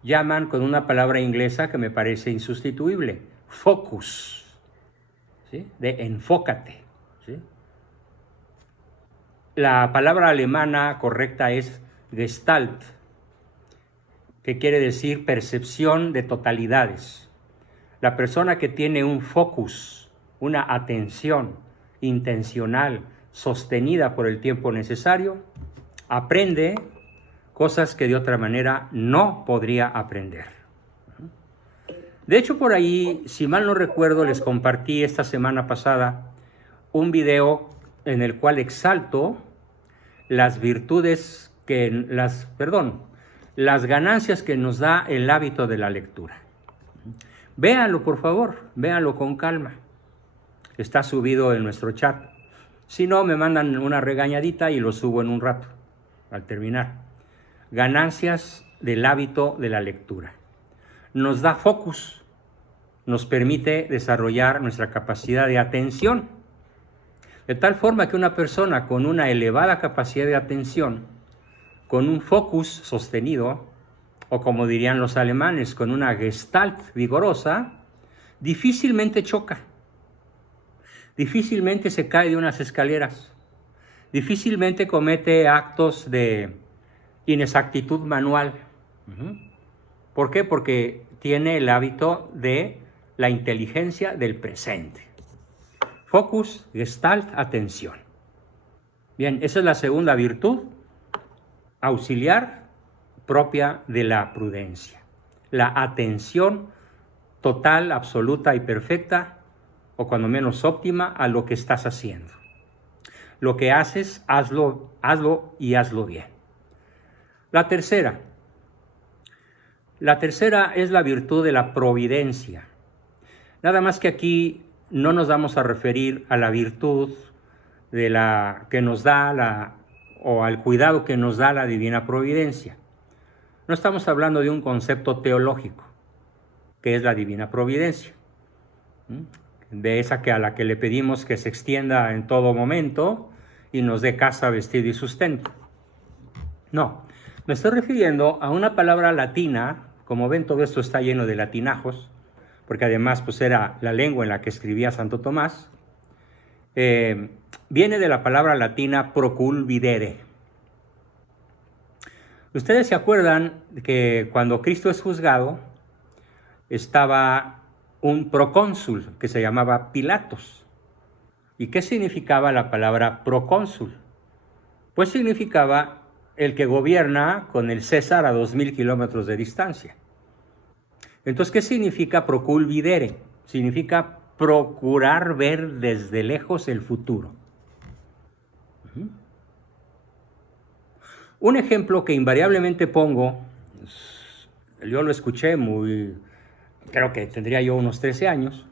llaman con una palabra inglesa que me parece insustituible, focus, ¿sí? De enfócate, ¿sí? La palabra alemana correcta es Gestalt, que quiere decir percepción de totalidades. La persona que tiene un focus, una atención intencional, sostenida por el tiempo necesario, aprende cosas que de otra manera no podría aprender. De hecho, por ahí, si mal no recuerdo, les compartí esta semana pasada un video en el cual exalto las virtudes las ganancias que nos da el hábito de la lectura. Véanlo, por favor, véanlo con calma. Está subido en nuestro chat. Si no, me mandan una regañadita y lo subo en un rato, al terminar. Ganancias del hábito de la lectura. Nos da focus, nos permite desarrollar nuestra capacidad de atención. De tal forma que una persona con una elevada capacidad de atención, con un focus sostenido, o como dirían los alemanes, con una Gestalt vigorosa, difícilmente choca, difícilmente se cae de unas escaleras, difícilmente comete actos de inexactitud manual. ¿Por qué? Porque tiene el hábito de la inteligencia del presente. Focus, Gestalt, atención. Bien, esa es la segunda virtud auxiliar propia de la prudencia. La atención total, absoluta y perfecta, o cuando menos óptima, a lo que estás haciendo. Lo que haces, hazlo y hazlo bien. La tercera es la virtud de la providencia. Nada más que aquí no nos vamos a referir a la virtud de la que nos da o al cuidado que nos da la divina providencia. No estamos hablando de un concepto teológico, que es la divina providencia, de esa a la que le pedimos que se extienda en todo momento y nos dé casa, vestido y sustento. No, me estoy refiriendo a una palabra latina. Como ven, todo esto está lleno de latinajos, porque además pues, era la lengua en la que escribía Santo Tomás. Viene de la palabra latina proculvidere. Ustedes se acuerdan que cuando Cristo es juzgado, estaba un procónsul que se llamaba Pilatos. ¿Y qué significaba la palabra procónsul? Pues significaba el que gobierna con el César a 2000 kilómetros de distancia. Entonces, ¿qué significa proculvidere? Significa procurar ver desde lejos el futuro. Un ejemplo que invariablemente pongo, yo lo escuché creo que tendría yo unos 13 años,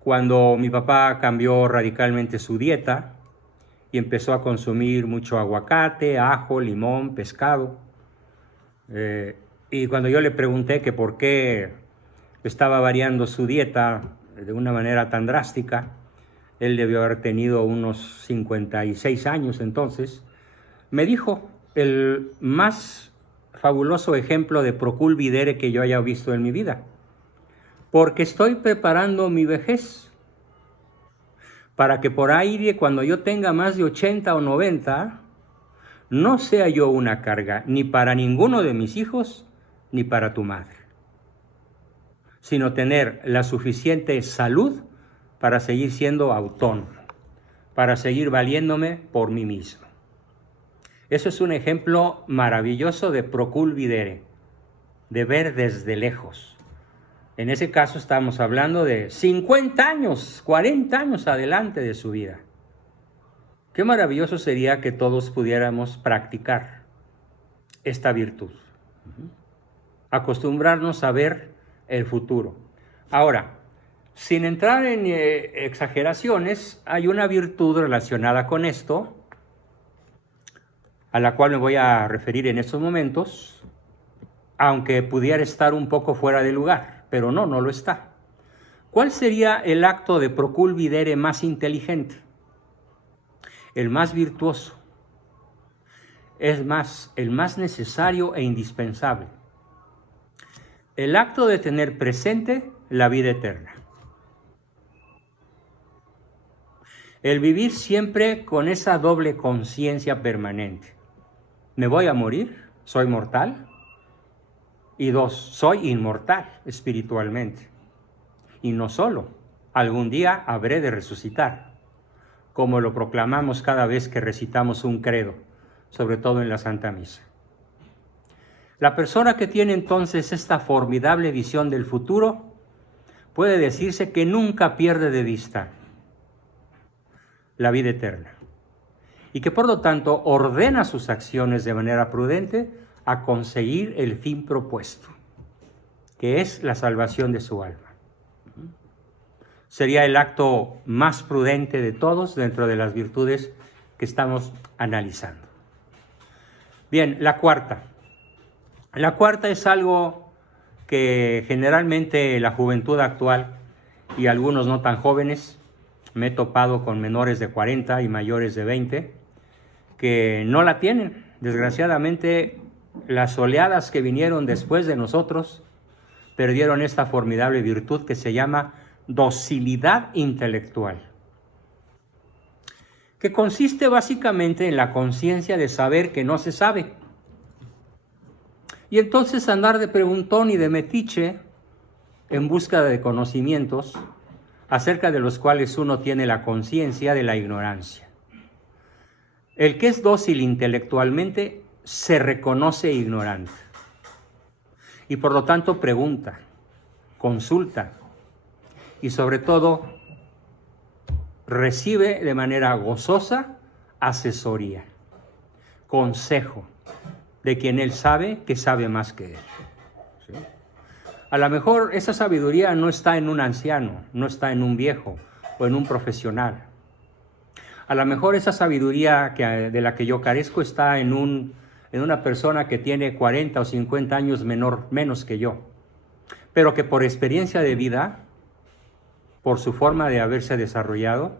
cuando mi papá cambió radicalmente su dieta y empezó a consumir mucho aguacate, ajo, limón, pescado. Y cuando yo le pregunté que por qué estaba variando su dieta de una manera tan drástica, él debió haber tenido unos 56 años entonces, me dijo el más fabuloso ejemplo de proculvidere que yo haya visto en mi vida. Porque estoy preparando mi vejez para que por ahí, cuando yo tenga más de 80 o 90, no sea yo una carga ni para ninguno de mis hijos ni para tu madre, sino tener la suficiente salud para seguir siendo autónomo, para seguir valiéndome por mí mismo. Eso es un ejemplo maravilloso de proculvidere, de ver desde lejos. En ese caso estamos hablando de 50 años, 40 años adelante de su vida. Qué maravilloso sería que todos pudiéramos practicar esta virtud. Acostumbrarnos a ver el futuro. Ahora, sin entrar en exageraciones, hay una virtud relacionada con esto, a la cual me voy a referir en estos momentos, aunque pudiera estar un poco fuera de lugar, pero no lo está. ¿Cuál sería el acto de proculvidere más inteligente? El más virtuoso. es más, el más necesario e indispensable. El acto de tener presente la vida eterna. El vivir siempre con esa doble conciencia permanente. ¿Me voy a morir? ¿Soy mortal? Y dos, soy inmortal espiritualmente. Y no solo, algún día habré de resucitar, como lo proclamamos cada vez que recitamos un credo, sobre todo en la Santa Misa. La persona que tiene entonces esta formidable visión del futuro puede decirse que nunca pierde de vista la vida eterna y que por lo tanto ordena sus acciones de manera prudente a conseguir el fin propuesto, que es la salvación de su alma. Sería el acto más prudente de todos dentro de las virtudes que estamos analizando. Bien, la cuarta. La cuarta es algo que generalmente la juventud actual y algunos no tan jóvenes, me he topado con menores de 40 y mayores de 20, que no la tienen. Desgraciadamente, las oleadas que vinieron después de nosotros perdieron esta formidable virtud que se llama docilidad intelectual, que consiste básicamente en la conciencia de saber que no se sabe. Y entonces andar de preguntón y de metiche en busca de conocimientos acerca de los cuales uno tiene la conciencia de la ignorancia. El que es dócil intelectualmente se reconoce ignorante y por lo tanto pregunta, consulta y sobre todo recibe de manera gozosa asesoría, consejo de quien él sabe que sabe más que él. ¿Sí? A lo mejor esa sabiduría no está en un anciano, no está en un viejo o en un profesional. A lo mejor esa sabiduría de la que yo carezco está en una persona que tiene 40 o 50 años menos que yo, pero que por experiencia de vida, por su forma de haberse desarrollado,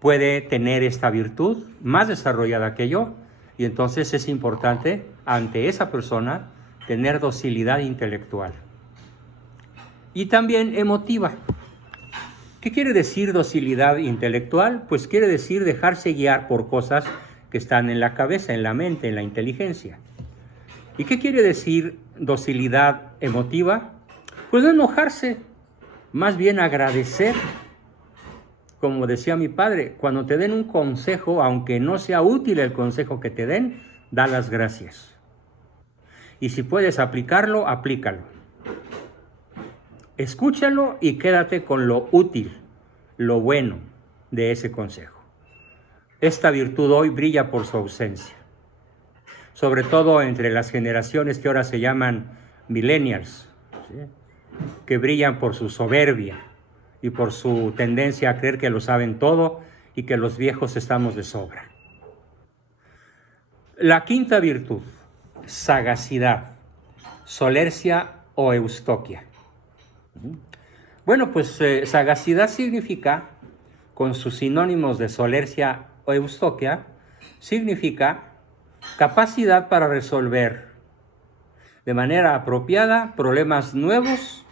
puede tener esta virtud más desarrollada que yo, y entonces es importante ante esa persona tener docilidad intelectual. Y también emotiva. ¿Qué quiere decir docilidad intelectual? Pues quiere decir dejarse guiar por cosas que están en la cabeza, en la mente, en la inteligencia. ¿Y qué quiere decir docilidad emotiva? Pues no enojarse, más bien agradecer. Como decía mi padre, cuando te den un consejo, aunque no sea útil el consejo que te den, da las gracias. Y si puedes aplicarlo, aplícalo. Escúchalo y quédate con lo útil, lo bueno de ese consejo. Esta virtud hoy brilla por su ausencia, sobre todo entre las generaciones que ahora se llaman millennials, ¿sí? Que brillan por su soberbia y por su tendencia a creer que lo saben todo y que los viejos estamos de sobra. La quinta virtud, sagacidad, solercia o eustoquia. Bueno, pues sagacidad significa, con sus sinónimos de solercia o eustoquia, significa capacidad para resolver de manera apropiada problemas nuevos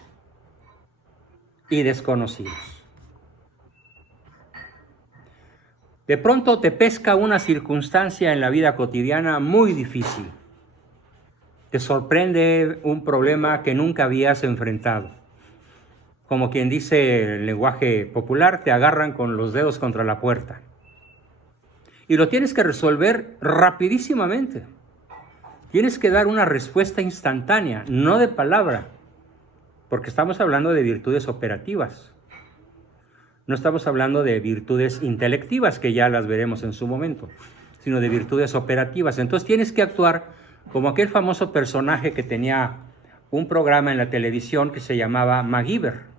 y desconocidos. De pronto te pesca una circunstancia en la vida cotidiana muy difícil. Te sorprende un problema que nunca habías enfrentado. Como quien dice el lenguaje popular, te agarran con los dedos contra la puerta. Y lo tienes que resolver rapidísimamente. Tienes que dar una respuesta instantánea, no de palabra, porque estamos hablando de virtudes operativas. No estamos hablando de virtudes intelectivas, que ya las veremos en su momento, sino de virtudes operativas. Entonces tienes que actuar como aquel famoso personaje que tenía un programa en la televisión que se llamaba MacGyver,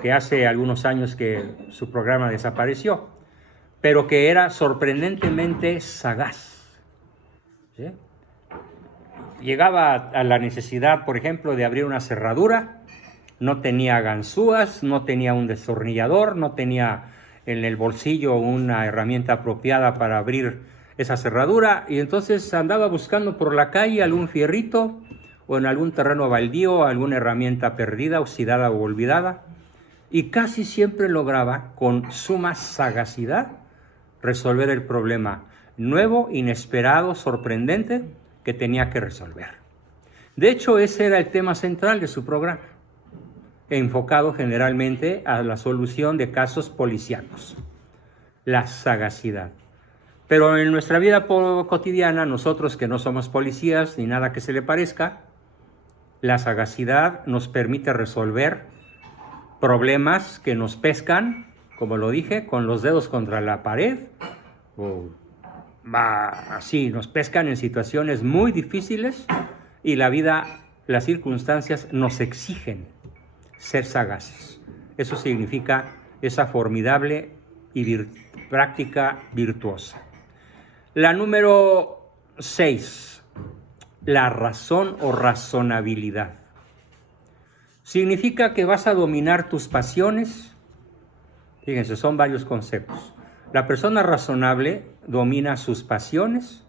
que hace algunos años que su programa desapareció, pero que era sorprendentemente sagaz. ¿Sí? Llegaba a la necesidad, por ejemplo, de abrir una cerradura, no tenía ganzúas, no tenía un destornillador, no tenía en el bolsillo una herramienta apropiada para abrir esa cerradura, y entonces andaba buscando por la calle algún fierrito o en algún terreno baldío, alguna herramienta perdida, oxidada o olvidada, y casi siempre lograba, con suma sagacidad, resolver el problema nuevo, inesperado, sorprendente que tenía que resolver. De hecho, ese era el tema central de su programa, enfocado generalmente a la solución de casos policíacos, la sagacidad. Pero en nuestra vida cotidiana, nosotros que no somos policías ni nada que se le parezca, la sagacidad nos permite resolver problemas que nos pescan, como lo dije, con los dedos contra la pared, o así, nos pescan en situaciones muy difíciles y la vida, las circunstancias nos exigen ser sagaces. Eso significa esa formidable y práctica virtuosa. La número 6, la razón o razonabilidad. Significa que vas a dominar tus pasiones. Fíjense, son varios conceptos. La persona razonable domina sus pasiones,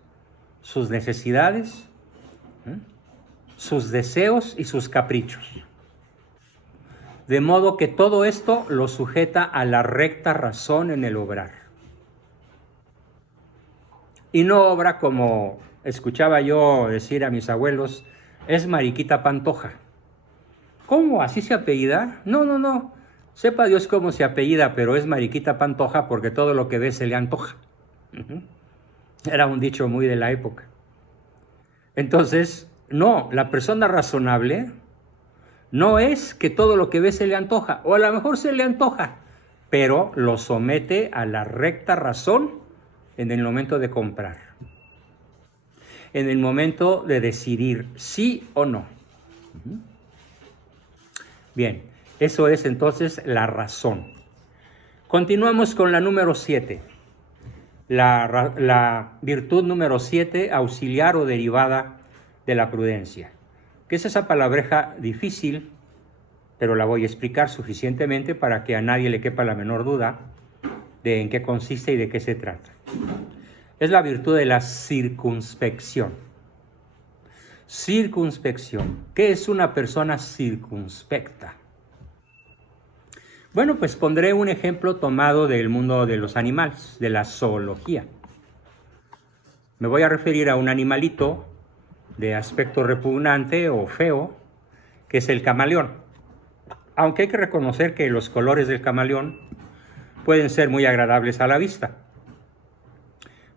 sus necesidades, sus deseos y sus caprichos. De modo que todo esto lo sujeta a la recta razón en el obrar. Y no obra como escuchaba yo decir a mis abuelos, es Mariquita Pantoja. ¿Cómo? ¿Así se apellida? No. Sepa Dios cómo se apellida, pero es Mariquita Pantoja porque todo lo que ve se le antoja. Era un dicho muy de la época. Entonces, no, la persona razonable no es que todo lo que ve se le antoja, o a lo mejor se le antoja, pero lo somete a la recta razón en el momento de comprar, en el momento de decidir sí o no. Bien, eso es entonces la razón. Continuamos con la número 7. La virtud número 7, auxiliar o derivada de la prudencia. ¿Qué es esa palabreja difícil? Pero la voy a explicar suficientemente para que a nadie le quepa la menor duda de en qué consiste y de qué se trata. Es la virtud de la circunspección. Circunspección. ¿Qué es una persona circunspecta? Bueno, pues pondré un ejemplo tomado del mundo de los animales, de la zoología. Me voy a referir a un animalito de aspecto repugnante o feo, que es el camaleón. Aunque hay que reconocer que los colores del camaleón pueden ser muy agradables a la vista.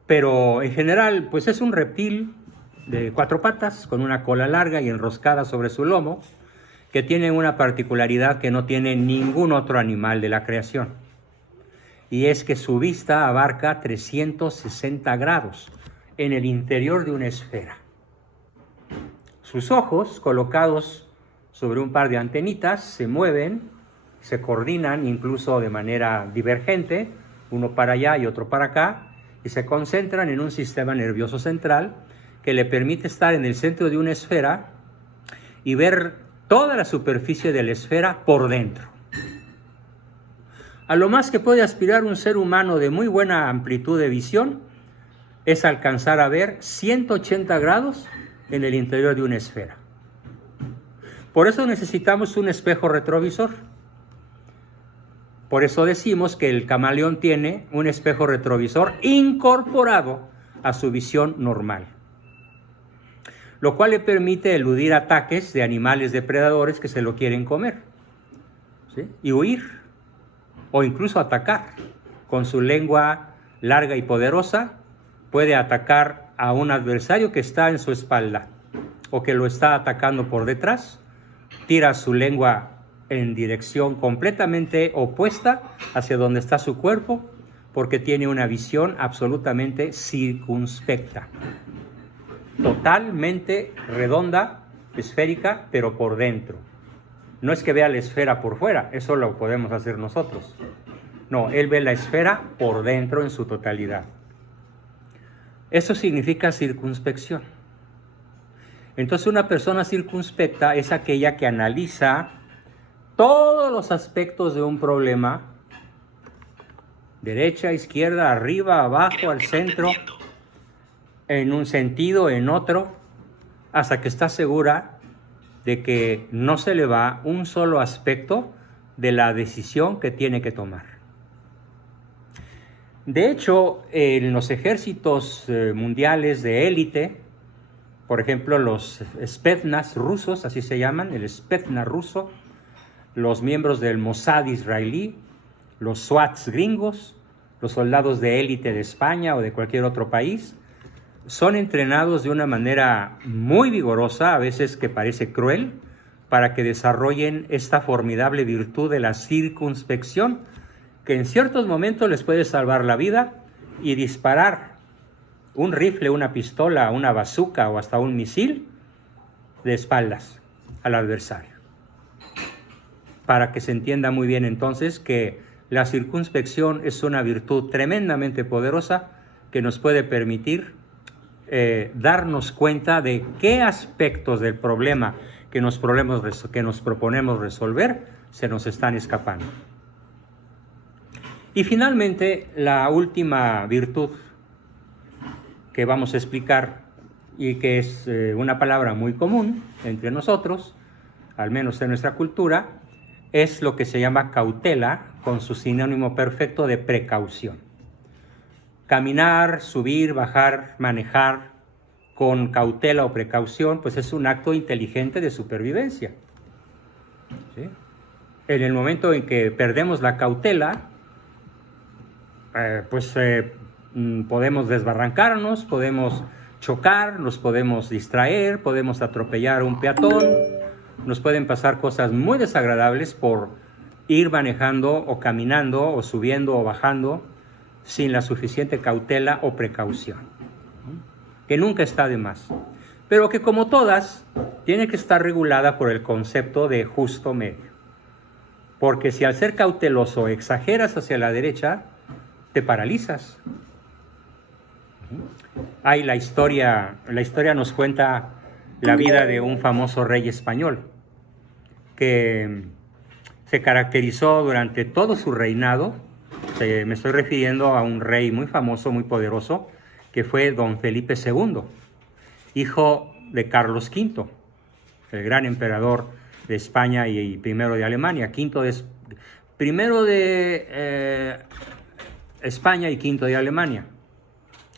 Pero en general, pues es un reptil de 4 patas, con una cola larga y enroscada sobre su lomo, que tiene una particularidad que no tiene ningún otro animal de la creación. Y es que su vista abarca 360 grados en el interior de una esfera. Sus ojos, colocados sobre un par de antenitas, se mueven, se coordinan incluso de manera divergente, uno para allá y otro para acá, y se concentran en un sistema nervioso central que le permite estar en el centro de una esfera y ver toda la superficie de la esfera por dentro. A lo más que puede aspirar un ser humano de muy buena amplitud de visión es alcanzar a ver 180 grados en el interior de una esfera. Por eso necesitamos un espejo retrovisor. Por eso decimos que el camaleón tiene un espejo retrovisor incorporado a su visión normal, lo cual le permite eludir ataques de animales depredadores que se lo quieren comer, ¿sí? Y huir, o incluso atacar. Con su lengua larga y poderosa puede atacar a un adversario que está en su espalda o que lo está atacando por detrás, tira su lengua en dirección completamente opuesta hacia donde está su cuerpo, porque tiene una visión absolutamente circunspecta, totalmente redonda, esférica, pero por dentro. No es que vea la esfera por fuera, eso lo podemos hacer nosotros. No, él ve la esfera por dentro en su totalidad. Eso significa circunspección. Entonces una persona circunspecta es aquella que analiza todos los aspectos de un problema, derecha, izquierda, arriba, abajo, al centro, en un sentido, en otro, hasta que está segura de que no se le va un solo aspecto de la decisión que tiene que tomar. De hecho, en los ejércitos mundiales de élite, por ejemplo, los Spetsnaz rusos, así se llaman, el Spetsnaz ruso, los miembros del Mossad israelí, los SWATs gringos, los soldados de élite de España o de cualquier otro país, son entrenados de una manera muy vigorosa, a veces que parece cruel, para que desarrollen esta formidable virtud de la circunspección, que en ciertos momentos les puede salvar la vida y disparar un rifle, una pistola, una bazooka o hasta un misil de espaldas al adversario. Para que se entienda muy bien entonces que la circunspección es una virtud tremendamente poderosa que nos puede permitir darnos cuenta de qué aspectos del problema que nos proponemos resolver se nos están escapando. Y finalmente, la última virtud que vamos a explicar y que es una palabra muy común entre nosotros, al menos en nuestra cultura, es lo que se llama cautela, con su sinónimo perfecto de precaución. Caminar, subir, bajar, manejar con cautela o precaución, pues es un acto inteligente de supervivencia. ¿Sí? En el momento en que perdemos la cautela, podemos desbarrancarnos, podemos chocar, nos podemos distraer, podemos atropellar a un peatón, nos pueden pasar cosas muy desagradables por ir manejando o caminando o subiendo o bajando sin la suficiente cautela o precaución, que nunca está de más, pero que como todas tiene que estar regulada por el concepto de justo medio, porque si al ser cauteloso exageras hacia la derecha, te paralizas. Hay la historia nos cuenta la vida de un famoso rey español que se caracterizó durante todo su reinado. Me estoy refiriendo a un rey muy famoso, muy poderoso, que fue don Felipe II, hijo de Carlos V, el gran emperador de España y primero de Alemania, primero de España y quinto de Alemania,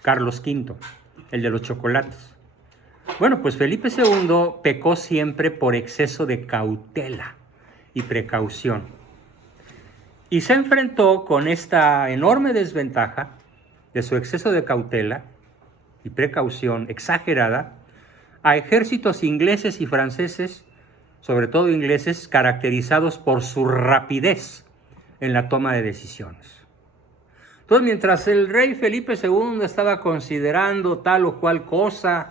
Carlos V, el de los chocolates. Bueno, pues Felipe II pecó siempre por exceso de cautela y precaución. Y se enfrentó con esta enorme desventaja de su exceso de cautela y precaución exagerada a ejércitos ingleses y franceses, sobre todo ingleses, caracterizados por su rapidez en la toma de decisiones. Entonces, mientras el rey Felipe II estaba considerando tal o cual cosa,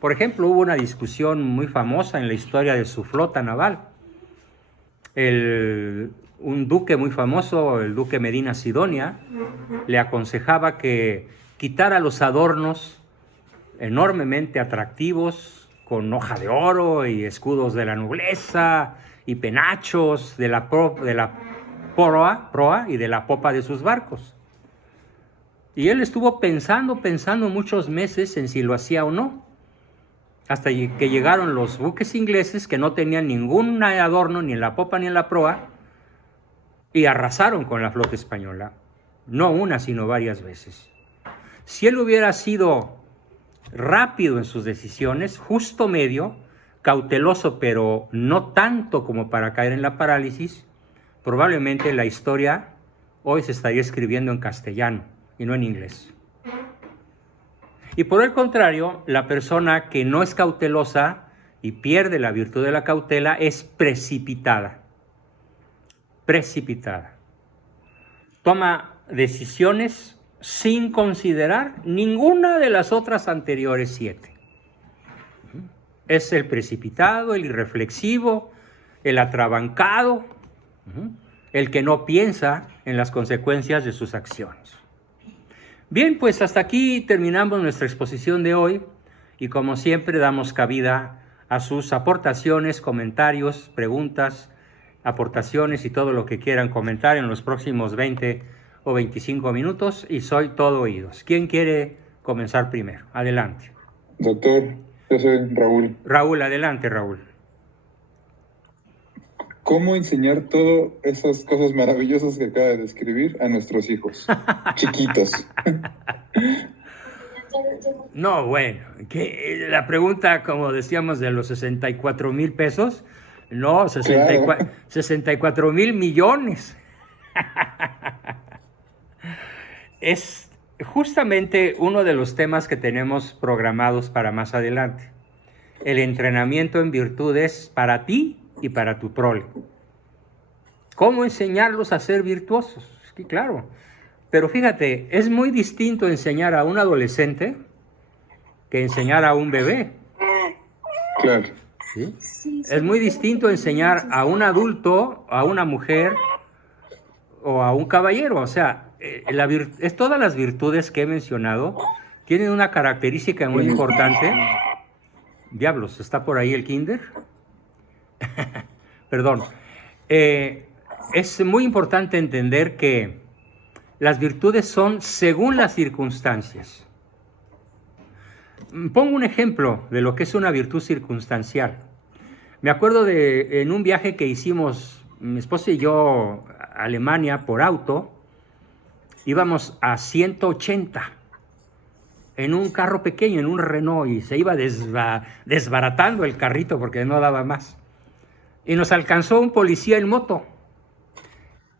por ejemplo, hubo una discusión muy famosa en la historia de su flota naval. Un duque muy famoso, el duque Medina Sidonia, le aconsejaba que quitara los adornos enormemente atractivos con hoja de oro y escudos de la nobleza y penachos de la proa y de la popa de sus barcos. Y él estuvo pensando muchos meses en si lo hacía o no, hasta que llegaron los buques ingleses que no tenían ningún adorno ni en la popa ni en la proa y arrasaron con la flota española, no una sino varias veces. Si él hubiera sido rápido en sus decisiones, justo medio, cauteloso pero no tanto como para caer en la parálisis, probablemente la historia hoy se estaría escribiendo en castellano y no en inglés. Y por el contrario, la persona que no es cautelosa y pierde la virtud de la cautela es precipitada. Toma decisiones sin considerar ninguna de las otras anteriores 7. Es el precipitado, el irreflexivo, el atrabancado, el que no piensa en las consecuencias de sus acciones. Bien, pues hasta aquí terminamos nuestra exposición de hoy y como siempre damos cabida a sus aportaciones, comentarios, preguntas, aportaciones y todo lo que quieran comentar en los próximos 20 o 25 minutos y soy todo oídos. ¿Quién quiere comenzar primero. Adelante. Doctor, yo soy Raúl. Raúl, adelante, Raúl. ¿Cómo enseñar todas esas cosas maravillosas que acaba de describir a nuestros hijos chiquitos? No, bueno, que la pregunta, como decíamos, de los 64,000 pesos, no, 64,000 millones. Es justamente uno de los temas que tenemos programados para más adelante. El entrenamiento en virtudes para ti y para tu prole. ¿Cómo enseñarlos a ser virtuosos? Sí, claro. Pero fíjate, es muy distinto enseñar a un adolescente que enseñar a un bebé. Claro. ¿Sí? Es muy distinto enseñar a un adulto, a una mujer o a un caballero. O sea, todas las virtudes que he mencionado tienen una característica muy importante. Diablos, ¿está por ahí el kinder? Perdón. Es muy importante entender que las virtudes son según las circunstancias. Pongo un ejemplo de lo que es una virtud circunstancial. Me acuerdo en un viaje que hicimos mi esposa y yo a Alemania por auto, íbamos a 180 en un carro pequeño, en un Renault, y se iba desbaratando el carrito porque no daba más. Y nos alcanzó un policía en moto.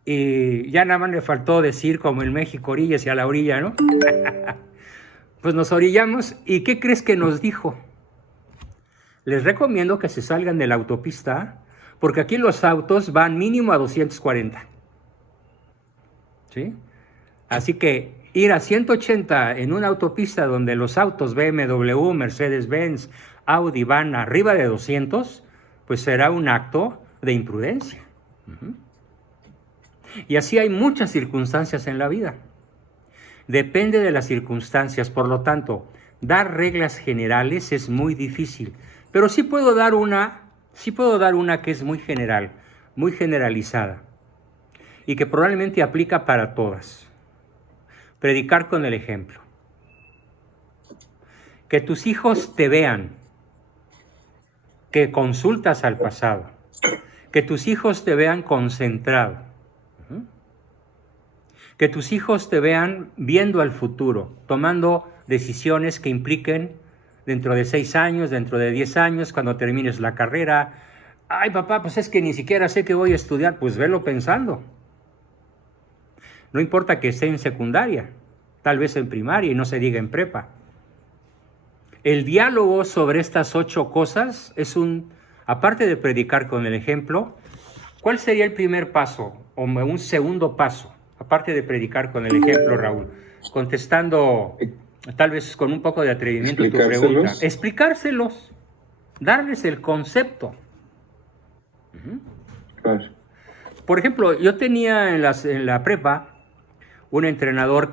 Y ya nada más le faltó decir, como en México, oríllese a la orilla, ¿no? Pues nos orillamos, ¿y qué crees que nos dijo? Les recomiendo que se salgan de la autopista, porque aquí los autos van mínimo a 240. ¿Sí? Así que ir a 180 en una autopista donde los autos BMW, Mercedes-Benz, Audi van arriba de 200, pues será un acto de imprudencia. Y así hay muchas circunstancias en la vida. Depende de las circunstancias, por lo tanto, dar reglas generales es muy difícil. Pero sí puedo dar una que es muy general, muy generalizada, y que probablemente aplica para todas. Predicar con el ejemplo. Que tus hijos te vean, que consultas al pasado, que tus hijos te vean concentrado, que tus hijos te vean viendo al futuro, tomando decisiones que impliquen dentro de 6 años, dentro de 10 años, cuando termines la carrera. Ay, papá, pues es que ni siquiera sé qué voy a estudiar. Pues velo pensando. No importa que esté en secundaria, tal vez en primaria y no se diga en prepa. El diálogo sobre estas 8 cosas es aparte de predicar con el ejemplo, ¿cuál sería el primer paso o un segundo paso? Aparte de predicar con el ejemplo, Raúl, contestando tal vez con un poco de atrevimiento tu pregunta. Explicárselos, darles el concepto. Claro. Por ejemplo, yo tenía en la prepa un entrenador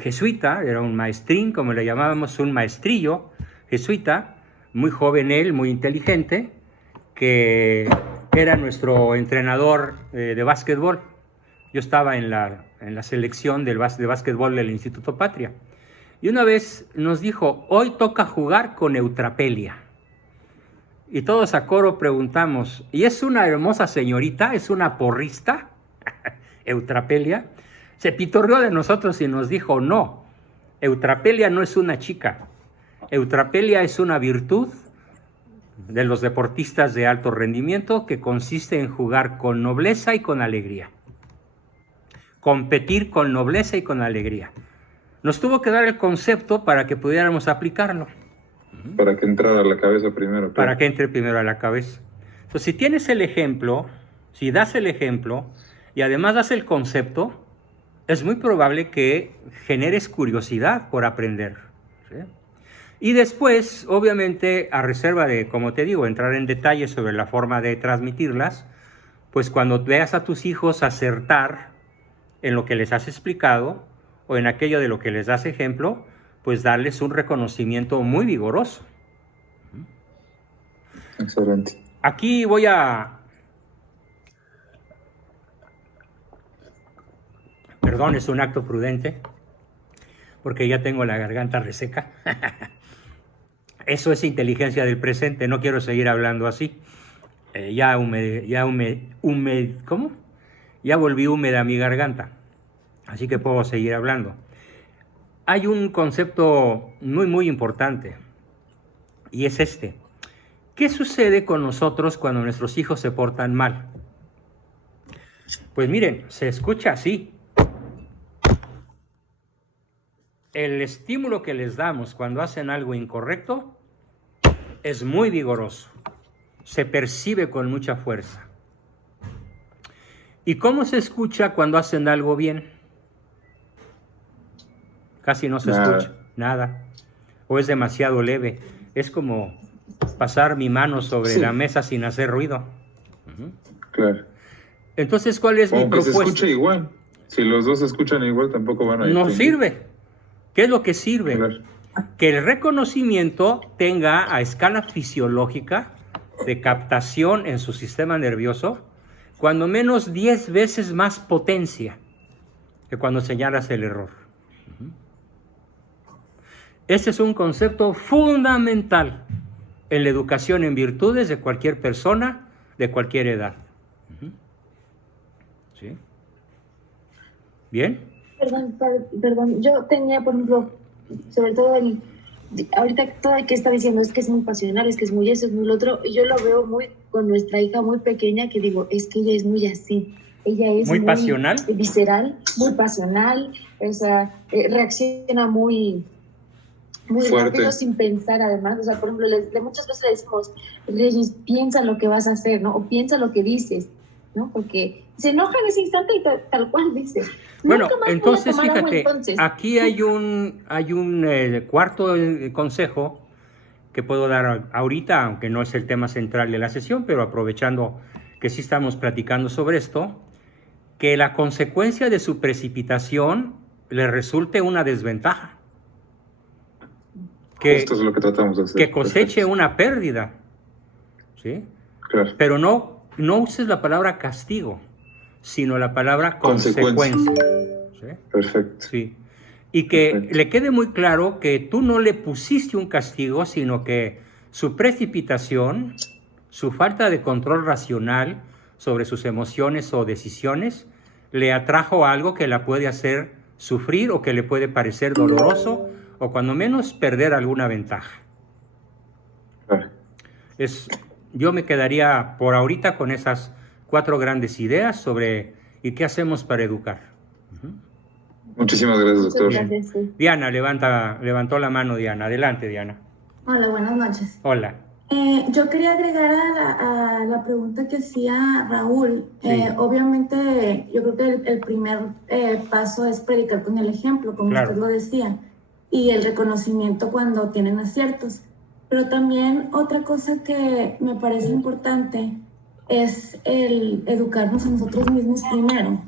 jesuita, era un maestrín, como le llamábamos, un maestrillo jesuita, muy joven él, muy inteligente, que era nuestro entrenador de básquetbol. Yo estaba en la selección de básquetbol del Instituto Patria. Y una vez nos dijo, hoy toca jugar con Eutrapelia. Y todos a coro preguntamos, ¿y es una hermosa señorita? ¿Es una porrista? Eutrapelia. Se pitorreó de nosotros y nos dijo, no, Eutrapelia no es una chica. Eutrapelia es una virtud de los deportistas de alto rendimiento que consiste en jugar con nobleza y con alegría. Competir con nobleza y con alegría. Nos tuvo que dar el concepto para que pudiéramos aplicarlo. Para que entrara a la cabeza primero. Para que entre primero a la cabeza. Entonces, si tienes el ejemplo, si das el ejemplo y además das el concepto, es muy probable que generes curiosidad por aprender. ¿Sí? Y después, obviamente, a reserva de, como te digo, entrar en detalles sobre la forma de transmitirlas, pues cuando veas a tus hijos acertar en lo que les has explicado o en aquello de lo que les das ejemplo, pues darles un reconocimiento muy vigoroso. Excelente. Aquí voy a... Perdón, es un acto prudente. porque ya tengo la garganta reseca. Eso es inteligencia del presente, no quiero seguir hablando así. ¿Cómo? Ya volví húmeda mi garganta, así que puedo seguir hablando. Hay un concepto muy, muy importante, y es este. ¿Qué sucede con nosotros cuando nuestros hijos se portan mal? Pues miren, se escucha así. El estímulo que les damos cuando hacen algo incorrecto es muy vigoroso. Se percibe con mucha fuerza. ¿Y cómo se escucha cuando hacen algo bien? Casi no se escucha, nada. O es demasiado leve. Es como pasar mi mano sobre la mesa sin hacer ruido. Claro. Entonces, ¿cuál es mi propuesta? Se escucha igual. Si los dos se escuchan igual, tampoco van a ir. No sirve. ¿Qué es lo que sirve? Claro. Que el reconocimiento tenga a escala fisiológica de captación en su sistema nervioso, cuando menos 10 veces más potencia que cuando señalas el error. Ese es un concepto fundamental en la educación en virtudes de cualquier persona, de cualquier edad. ¿Sí? ¿Bien? Perdón, yo tenía, por ejemplo, sobre todo ahorita todo el que está diciendo es que es muy pasional, es que es muy eso, es muy lo otro, y yo lo veo muy con nuestra hija muy pequeña, que digo, es que ella es muy así, ella es muy pasional, visceral, muy pasional, o sea, reacciona muy rápido sin pensar, además. O sea, por ejemplo, muchas veces le decimos, Reyes, piensa lo que vas a hacer, ¿no? O piensa lo que dices, ¿no? Porque se enoja en ese instante y tal cual dice. Bueno, entonces fíjate, aquí hay un cuarto consejo que puedo dar ahorita, aunque no es el tema central de la sesión, pero aprovechando que sí estamos platicando sobre esto, que la consecuencia de su precipitación le resulte una desventaja. Esto es lo que tratamos de hacer. Que coseche una pérdida, ¿sí? Claro. Pero no uses la palabra castigo, sino la palabra consecuencia. ¿Sí? Perfecto. Sí. Y que le quede muy claro que tú no le pusiste un castigo, sino que su precipitación, su falta de control racional sobre sus emociones o decisiones, le atrajo algo que la puede hacer sufrir o que le puede parecer doloroso, o cuando menos perder alguna ventaja. Yo me quedaría por ahorita con esas 4 grandes ideas sobre ¿y qué hacemos para educar? Muchísimas gracias, doctor. Diana, levantó la mano Diana. Adelante, Diana. Hola, buenas noches. Hola. Yo quería agregar a la pregunta que hacía Raúl. Sí. Obviamente, yo creo que el primer paso es predicar con el ejemplo, como Claro. usted lo decía, y el reconocimiento cuando tienen aciertos. Pero también otra cosa que me parece importante es el educarnos a nosotros mismos primero.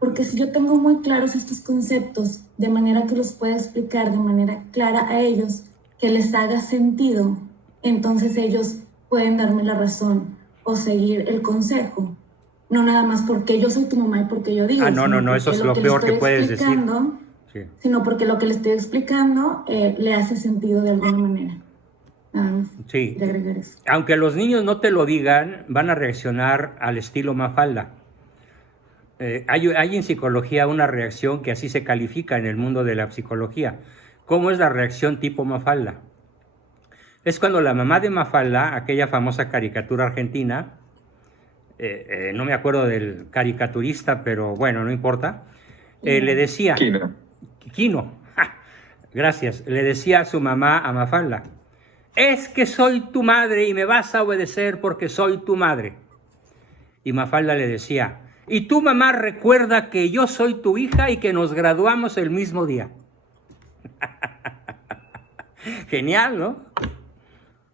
Porque si yo tengo muy claros estos conceptos, de manera que los pueda explicar de manera clara a ellos, que les haga sentido, entonces ellos pueden darme la razón o seguir el consejo. No nada más porque yo soy tu mamá y porque yo digo. No, eso es lo peor que puedes decir. Sí. Sino porque lo que le estoy explicando le hace sentido de alguna manera. Sí. De agregar eso. Aunque los niños no te lo digan, van a reaccionar al estilo Mafalda. Hay en psicología una reacción que así se califica en el mundo de la psicología. ¿Cómo es la reacción tipo Mafalda? Es cuando la mamá de Mafalda, aquella famosa caricatura argentina, no me acuerdo del caricaturista, pero bueno, no importa, le decía... Quino. Gracias. Le decía a su mamá, a Mafalda, es que soy tu madre y me vas a obedecer porque soy tu madre. Y Mafalda le decía, y tu mamá recuerda que yo soy tu hija y que nos graduamos el mismo día. Genial, ¿no?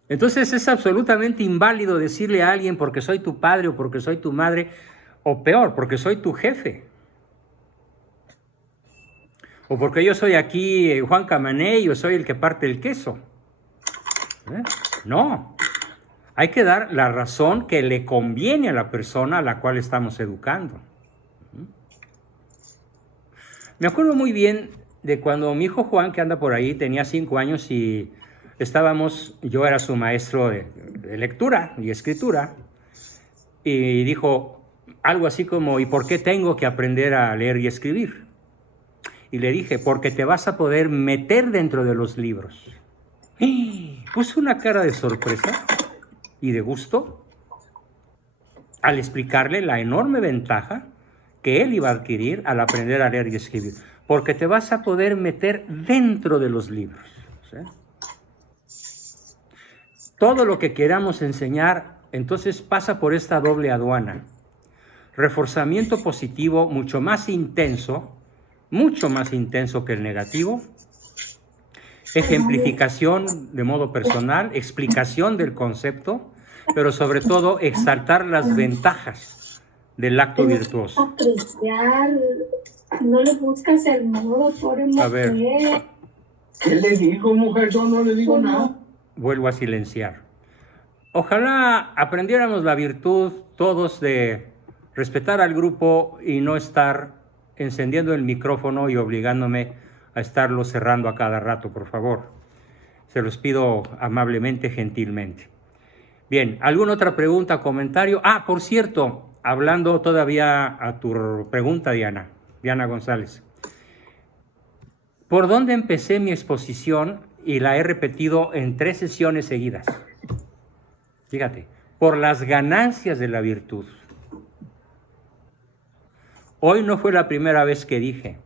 Entonces es absolutamente inválido decirle a alguien porque soy tu padre o porque soy tu madre, o peor, porque soy tu jefe. O porque yo soy aquí Juan Camané y yo soy el que parte el queso. No. Hay que dar la razón que le conviene a la persona a la cual estamos educando. Me acuerdo muy bien de cuando mi hijo Juan, que anda por ahí, tenía 5 años y yo era su maestro de lectura y escritura, y dijo algo así como, ¿y por qué tengo que aprender a leer y escribir? Y le dije, porque te vas a poder meter dentro de los libros. Y puso una cara de sorpresa y de gusto al explicarle la enorme ventaja que él iba a adquirir al aprender a leer y escribir, porque te vas a poder meter dentro de los libros. ¿Sí? Todo lo que queramos enseñar, entonces pasa por esta doble aduana. Reforzamiento positivo mucho más intenso que el negativo. Ejemplificación de modo personal, explicación del concepto, pero sobre todo exaltar las ventajas del acto virtuoso. Apreciar, no le buscas el modo, pobre mujer. A ver. ¿Qué le dijo, mujer? Yo no le digo nada. Vuelvo a silenciar. Ojalá aprendiéramos la virtud todos de respetar al grupo y no estar encendiendo el micrófono y obligándome a estarlo cerrando a cada rato, por favor. Se los pido amablemente, gentilmente. Bien, ¿alguna otra pregunta o comentario? Por cierto, hablando todavía a tu pregunta, Diana González. ¿Por dónde empecé mi exposición? Y la he repetido en 3 sesiones seguidas. Fíjate, por las ganancias de la virtud. Hoy no fue la primera vez que dije,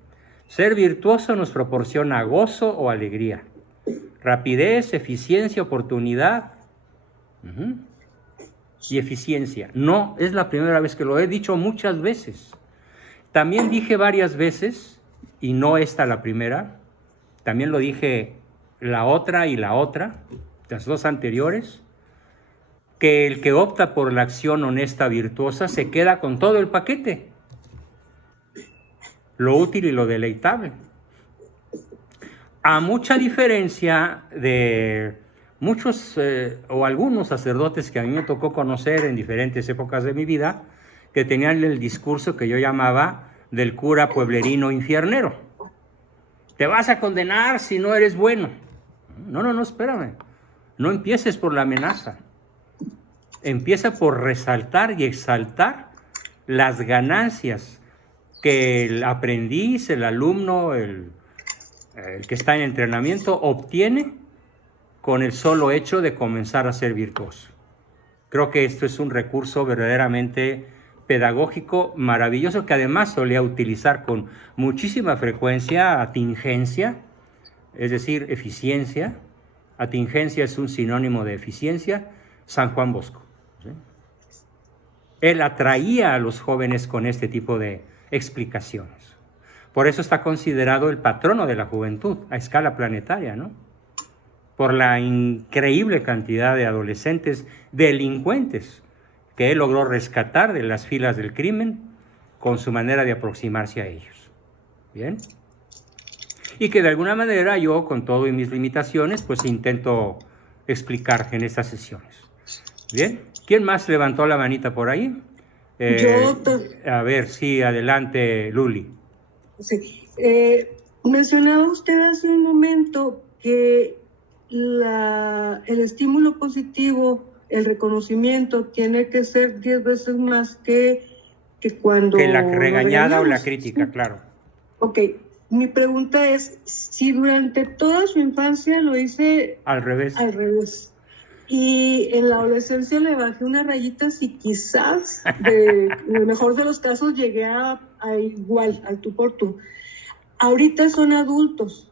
ser virtuoso nos proporciona gozo o alegría, rapidez, eficiencia, oportunidad y eficiencia. No, es la primera vez que lo he dicho muchas veces. También dije varias veces, y no esta la primera, también lo dije la otra y la otra, las 2 anteriores, que el que opta por la acción honesta virtuosa se queda con todo el paquete, lo útil y lo deleitable. A mucha diferencia de muchos o algunos sacerdotes que a mí me tocó conocer en diferentes épocas de mi vida, que tenían el discurso que yo llamaba del cura pueblerino infiernero. Te vas a condenar si no eres bueno. No, espérame. No empieces por la amenaza. Empieza por resaltar y exaltar las ganancias que el aprendiz, el alumno, el que está en entrenamiento obtiene con el solo hecho de comenzar a ser virtuoso. Creo que esto es un recurso verdaderamente pedagógico maravilloso que además solía utilizar con muchísima frecuencia atingencia, es decir, eficiencia. Atingencia es un sinónimo de eficiencia, San Juan Bosco. ¿Sí? Él atraía a los jóvenes con este tipo de explicaciones. Por eso está considerado el patrono de la juventud a escala planetaria, ¿no? Por la increíble cantidad de adolescentes delincuentes que él logró rescatar de las filas del crimen con su manera de aproximarse a ellos. ¿Bien? Y que de alguna manera yo, con todo y mis limitaciones, pues intento explicar en estas sesiones. ¿Bien? ¿Quién más levantó la manita por ahí? A ver, sí, adelante, Luli. Sí. Mencionaba usted hace un momento que el estímulo positivo, el reconocimiento, tiene que ser 10 veces más que cuando... Que la regañada o la crítica, claro. Ok, mi pregunta es, si durante toda su infancia lo hice... Al revés. Y en la adolescencia le bajé unas rayitas y quizás, en el mejor de los casos, llegué a igual, al tú por tú. Ahorita son adultos.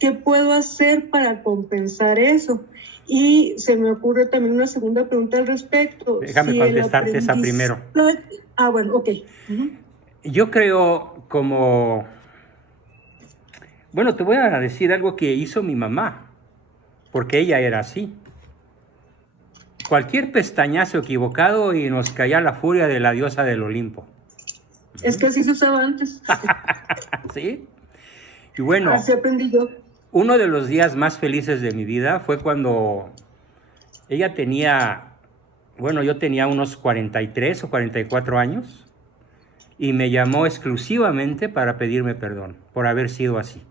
¿Qué puedo hacer para compensar eso? Y se me ocurre también una segunda pregunta al respecto. Déjame contestarte esa primero. Bueno, ok. Yo creo como... Bueno, te voy a decir algo que hizo mi mamá, porque ella era así. Cualquier pestañazo equivocado y nos caía la furia de la diosa del Olimpo. Es que así se usaba antes. ¿Sí? Y bueno, así aprendí yo. Uno de los días más felices de mi vida fue cuando ella tenía, bueno, yo tenía unos 43 o 44 años y me llamó exclusivamente para pedirme perdón por haber sido así.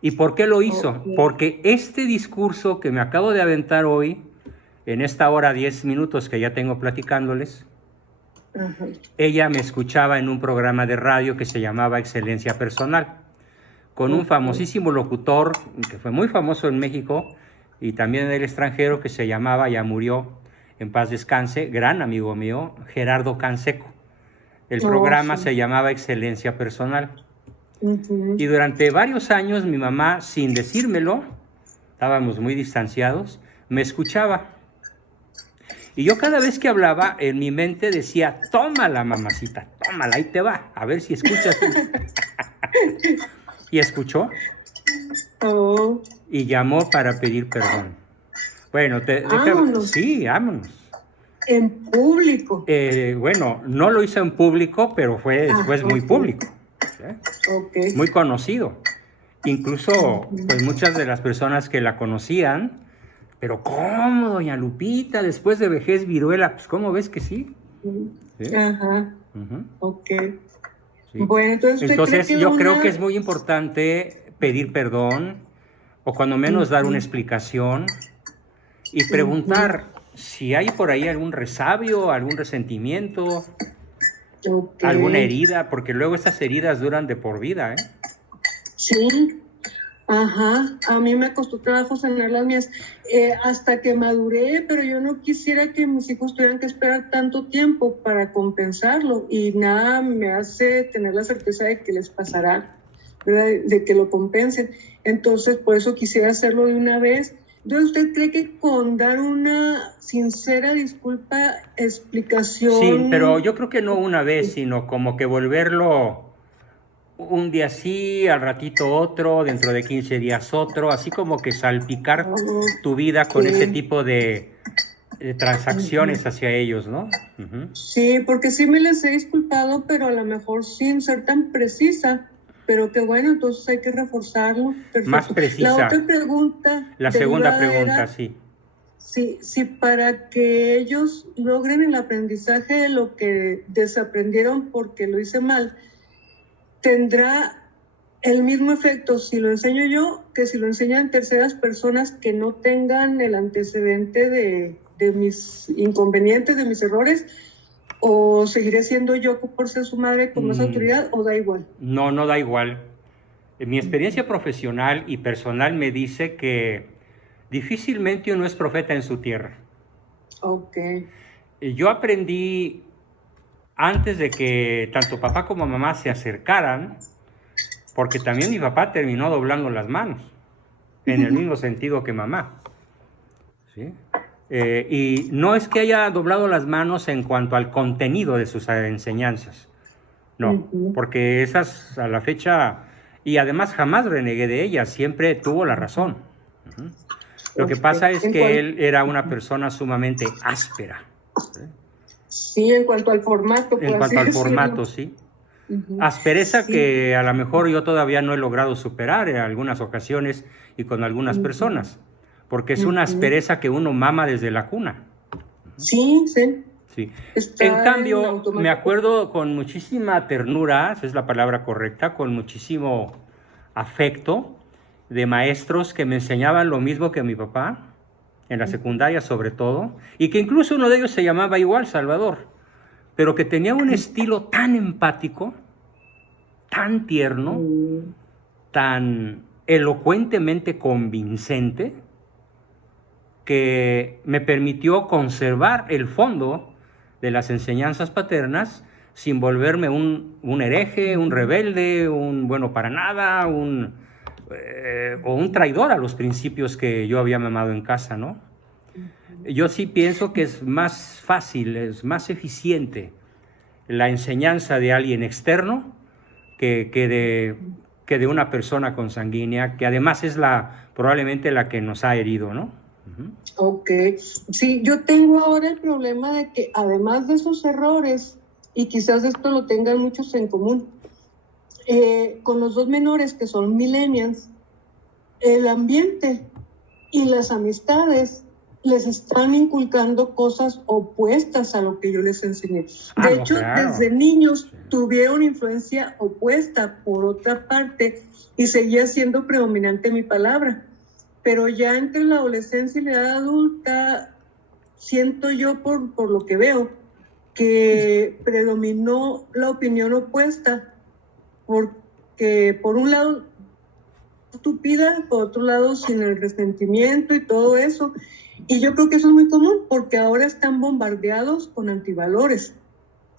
¿Y por qué lo hizo? Okay. Porque este discurso que me acabo de aventar hoy, en esta hora 10 minutos que ya tengo platicándoles, Ajá. ella me escuchaba en un programa de radio que se llamaba Excelencia Personal, con un famosísimo locutor que fue muy famoso en México y también en el extranjero, que se llamaba, ya murió, en paz descanse, gran amigo mío, Gerardo Canseco. El programa se llamaba Excelencia Personal. Y durante varios años mi mamá, sin decírmelo, estábamos muy distanciados, me escuchaba. Y yo cada vez que hablaba, en mi mente decía, tómala, mamacita, tómala, ahí te va, a ver si escuchas. Y escuchó. Oh. Y llamó para pedir perdón. Bueno, Vámonos. Sí, vámonos. En público. Bueno, no lo hizo en público, pero fue después muy público. Okay. Muy conocido. Incluso, pues muchas de las personas que la conocían, pero ¿cómo, doña Lupita, después de vejez viruela? Pues ¿cómo ves que sí? ¿Sí? Ajá. Ok. Sí. Bueno, entonces yo creo que es muy importante pedir perdón, o cuando menos dar una explicación, y preguntar si hay por ahí algún resabio, algún resentimiento, alguna herida, porque luego estas heridas duran de por vida, ¿eh? Sí, ajá, a mí me costó trabajo sanar las mías hasta que maduré, pero yo no quisiera que mis hijos tuvieran que esperar tanto tiempo para compensarlo, y nada me hace tener la certeza de que les pasará, ¿verdad? De que lo compensen. Entonces, por eso quisiera hacerlo de una vez. Entonces, ¿usted cree que con dar una sincera disculpa, explicación? Sí, pero yo creo que no una vez, sino como que volverlo un día sí, al ratito otro, dentro de 15 días otro, así como que salpicar tu vida con ese tipo de transacciones hacia ellos, ¿no? Sí, porque sí me les he disculpado, pero a lo mejor sin ser tan precisa. Pero qué bueno, entonces hay que reforzarlo. Perfecto. Más precisa. La otra pregunta. La segunda pregunta, era, sí. Sí, para que ellos logren el aprendizaje de lo que desaprendieron porque lo hice mal, ¿tendrá el mismo efecto si lo enseño yo que si lo enseñan terceras personas que no tengan el antecedente de mis inconvenientes, de mis errores? ¿O seguiré siendo yo por ser su madre con más autoridad, o da igual? No, no da igual. Mi experiencia profesional y personal me dice que difícilmente uno es profeta en su tierra. Ok. Yo aprendí, antes de que tanto papá como mamá se acercaran, porque también mi papá terminó doblando las manos, en el mismo sentido que mamá. ¿Sí? Y no es que haya doblado las manos en cuanto al contenido de sus enseñanzas, no, porque esas a la fecha, y además jamás renegué de ellas, siempre tuvo la razón. Lo que pasa es que él era una persona sumamente áspera. Sí, en cuanto al formato. En cuanto al formato, sí. Aspereza que a lo mejor yo todavía no he logrado superar en algunas ocasiones y con algunas personas. Porque es una aspereza que uno mama desde la cuna. Sí. En cambio, me acuerdo con muchísima ternura, esa es la palabra correcta, con muchísimo afecto, de maestros que me enseñaban lo mismo que mi papá, en la secundaria sobre todo, y que incluso uno de ellos se llamaba igual Salvador, pero que tenía un estilo tan empático, tan tierno, tan elocuentemente convincente, que me permitió conservar el fondo de las enseñanzas paternas sin volverme un hereje, un rebelde, un bueno para nada, o un traidor a los principios que yo había mamado en casa, ¿no? Yo sí pienso que es más fácil, es más eficiente la enseñanza de alguien externo que de una persona consanguínea, que además es probablemente la que nos ha herido, ¿no? Ok, sí, yo tengo ahora el problema de que además de esos errores, y quizás esto lo tengan muchos en común, con los dos menores que son millennials, el ambiente y las amistades les están inculcando cosas opuestas a lo que yo les enseñé. De hecho, claro. Desde niños tuvieron influencia opuesta por otra parte y seguía siendo predominante mi palabra. Pero ya entre la adolescencia y la edad adulta, siento yo por lo que veo, que predominó la opinión opuesta, porque por un lado estúpida, por otro lado sin el resentimiento y todo eso. Y yo creo que eso es muy común porque ahora están bombardeados con antivalores.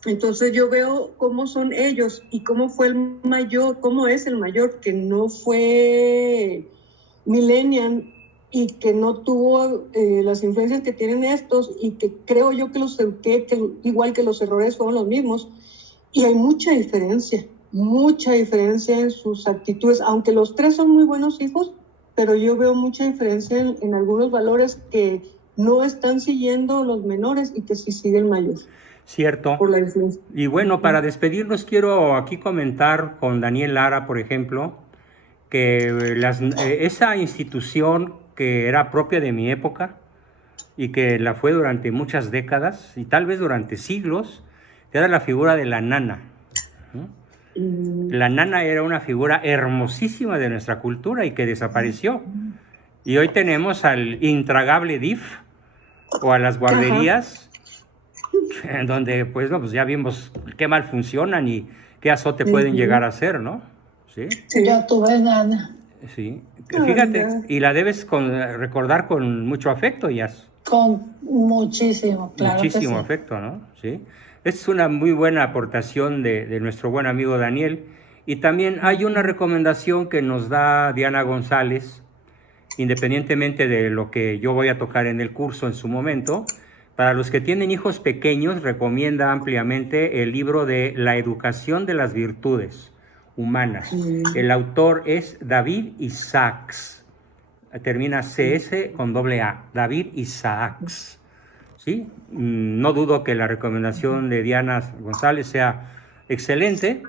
Entonces yo veo cómo son ellos y cómo fue el mayor, cómo es el mayor que no fue millennial y que no tuvo las influencias que tienen estos y que creo yo que los eduqué, que igual que los errores fueron los mismos. Y hay mucha diferencia en sus actitudes, aunque los tres son muy buenos hijos, pero yo veo mucha diferencia en algunos valores que no están siguiendo los menores y que sí siguen mayores. Cierto. Por la influencia. Y bueno, para despedirnos quiero aquí comentar con Daniel Lara, por ejemplo, que esa institución que era propia de mi época y que la fue durante muchas décadas y tal vez durante siglos, era la figura de la nana, ¿no? La nana era una figura hermosísima de nuestra cultura y que desapareció. Y hoy tenemos al intragable DIF o a las guarderías, donde pues, no, pues ya vimos qué mal funcionan y qué azote pueden llegar a hacer, ¿no? ¿Sí? Yo tuve nana. Sí. Fíjate, y la debes recordar con mucho afecto, Yas. Con muchísimo, claro. Muchísimo que sí. afecto, ¿no? Sí. Es una muy buena aportación de nuestro buen amigo Daniel. Y también hay una recomendación que nos da Diana González, independientemente de lo que yo voy a tocar en el curso en su momento. Para los que tienen hijos pequeños, recomienda ampliamente el libro de La educación de las virtudes humanas. El autor es David Isaacs. Termina CS con doble A. David Isaacs. ¿Sí? No dudo que la recomendación de Diana González sea excelente,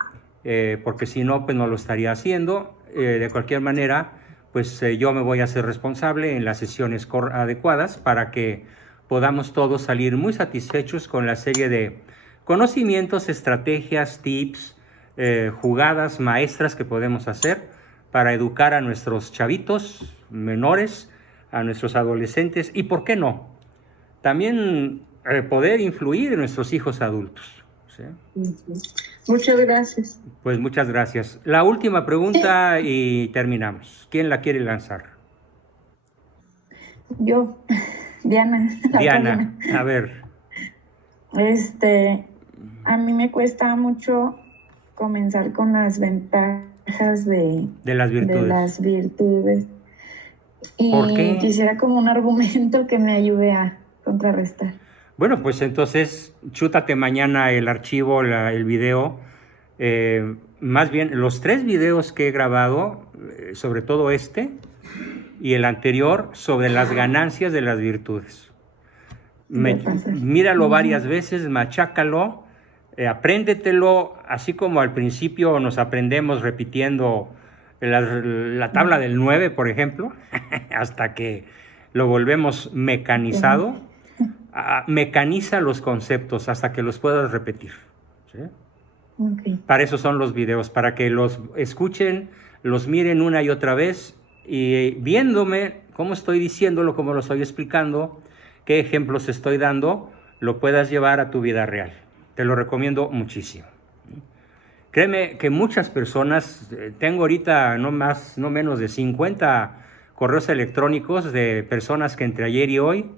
porque si no, pues no lo estaría haciendo. De cualquier manera, pues yo me voy a hacer responsable en las sesiones adecuadas para que podamos todos salir muy satisfechos con la serie de conocimientos, estrategias, tips, jugadas maestras que podemos hacer para educar a nuestros chavitos menores, a nuestros adolescentes y, ¿por qué no?, también poder influir en nuestros hijos adultos. ¿Sí? Muchas gracias. Pues muchas gracias. La última pregunta y terminamos. ¿Quién la quiere lanzar? Yo, Diana. Diana, a ver. A mí me cuesta mucho comenzar con las ventajas de las virtudes. Y ¿por qué? Quisiera como un argumento que me ayude a contrarrestar. Bueno, pues entonces chútate mañana el archivo, el video. Más bien, los 3 videos que he grabado, sobre todo este y el anterior, sobre las ganancias de las virtudes. Míralo varias veces, machácalo, apréndetelo, así como al principio nos aprendemos repitiendo la tabla del 9, por ejemplo, hasta que lo volvemos mecanizado. Mecaniza los conceptos hasta que los puedas repetir. ¿Sí? Okay. Para eso son los videos, para que los escuchen, los miren una y otra vez y viéndome cómo estoy diciéndolo, cómo lo estoy explicando, qué ejemplos estoy dando, lo puedas llevar a tu vida real. Te lo recomiendo muchísimo. Créeme que muchas personas, tengo ahorita no menos de 50 correos electrónicos de personas que entre ayer y hoy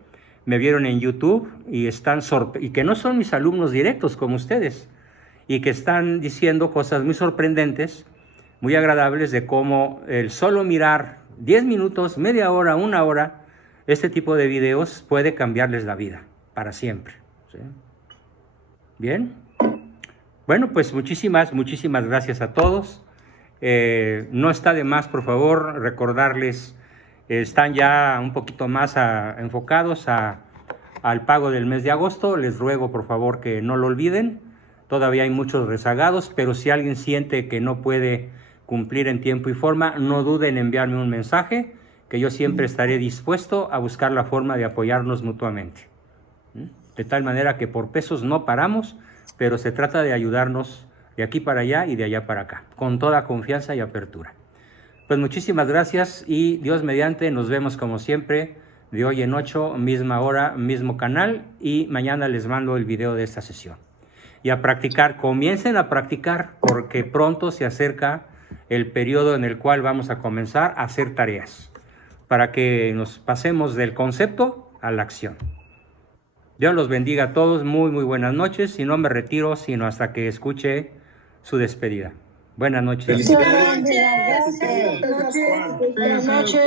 me vieron en YouTube y y que no son mis alumnos directos como ustedes, y que están diciendo cosas muy sorprendentes, muy agradables, de cómo el solo mirar 10 minutos, media hora, 1 hora, este tipo de videos puede cambiarles la vida para siempre. ¿Sí? Bien. Bueno, pues muchísimas gracias a todos. No está de más, por favor, recordarles, están ya un poquito más enfocados al pago del mes de agosto. Les ruego, por favor, que no lo olviden. Todavía hay muchos rezagados, pero si alguien siente que no puede cumplir en tiempo y forma, no duden en enviarme un mensaje, que que yo siempre estaré dispuesto a buscar la forma de apoyarnos mutuamente. De tal manera que por pesos no paramos, pero se trata de ayudarnos de aquí para allá y de allá para acá, con toda confianza y apertura. Pues muchísimas gracias y Dios mediante nos vemos como siempre de hoy en 8, misma hora, mismo canal, y mañana les mando el video de esta sesión. Y a practicar, comiencen a practicar porque pronto se acerca el periodo en el cual vamos a comenzar a hacer tareas para que nos pasemos del concepto a la acción. Dios los bendiga a todos, muy buenas noches, y no me retiro sino hasta que escuche su despedida. Buenas noches. Felicidades. Buenas noches.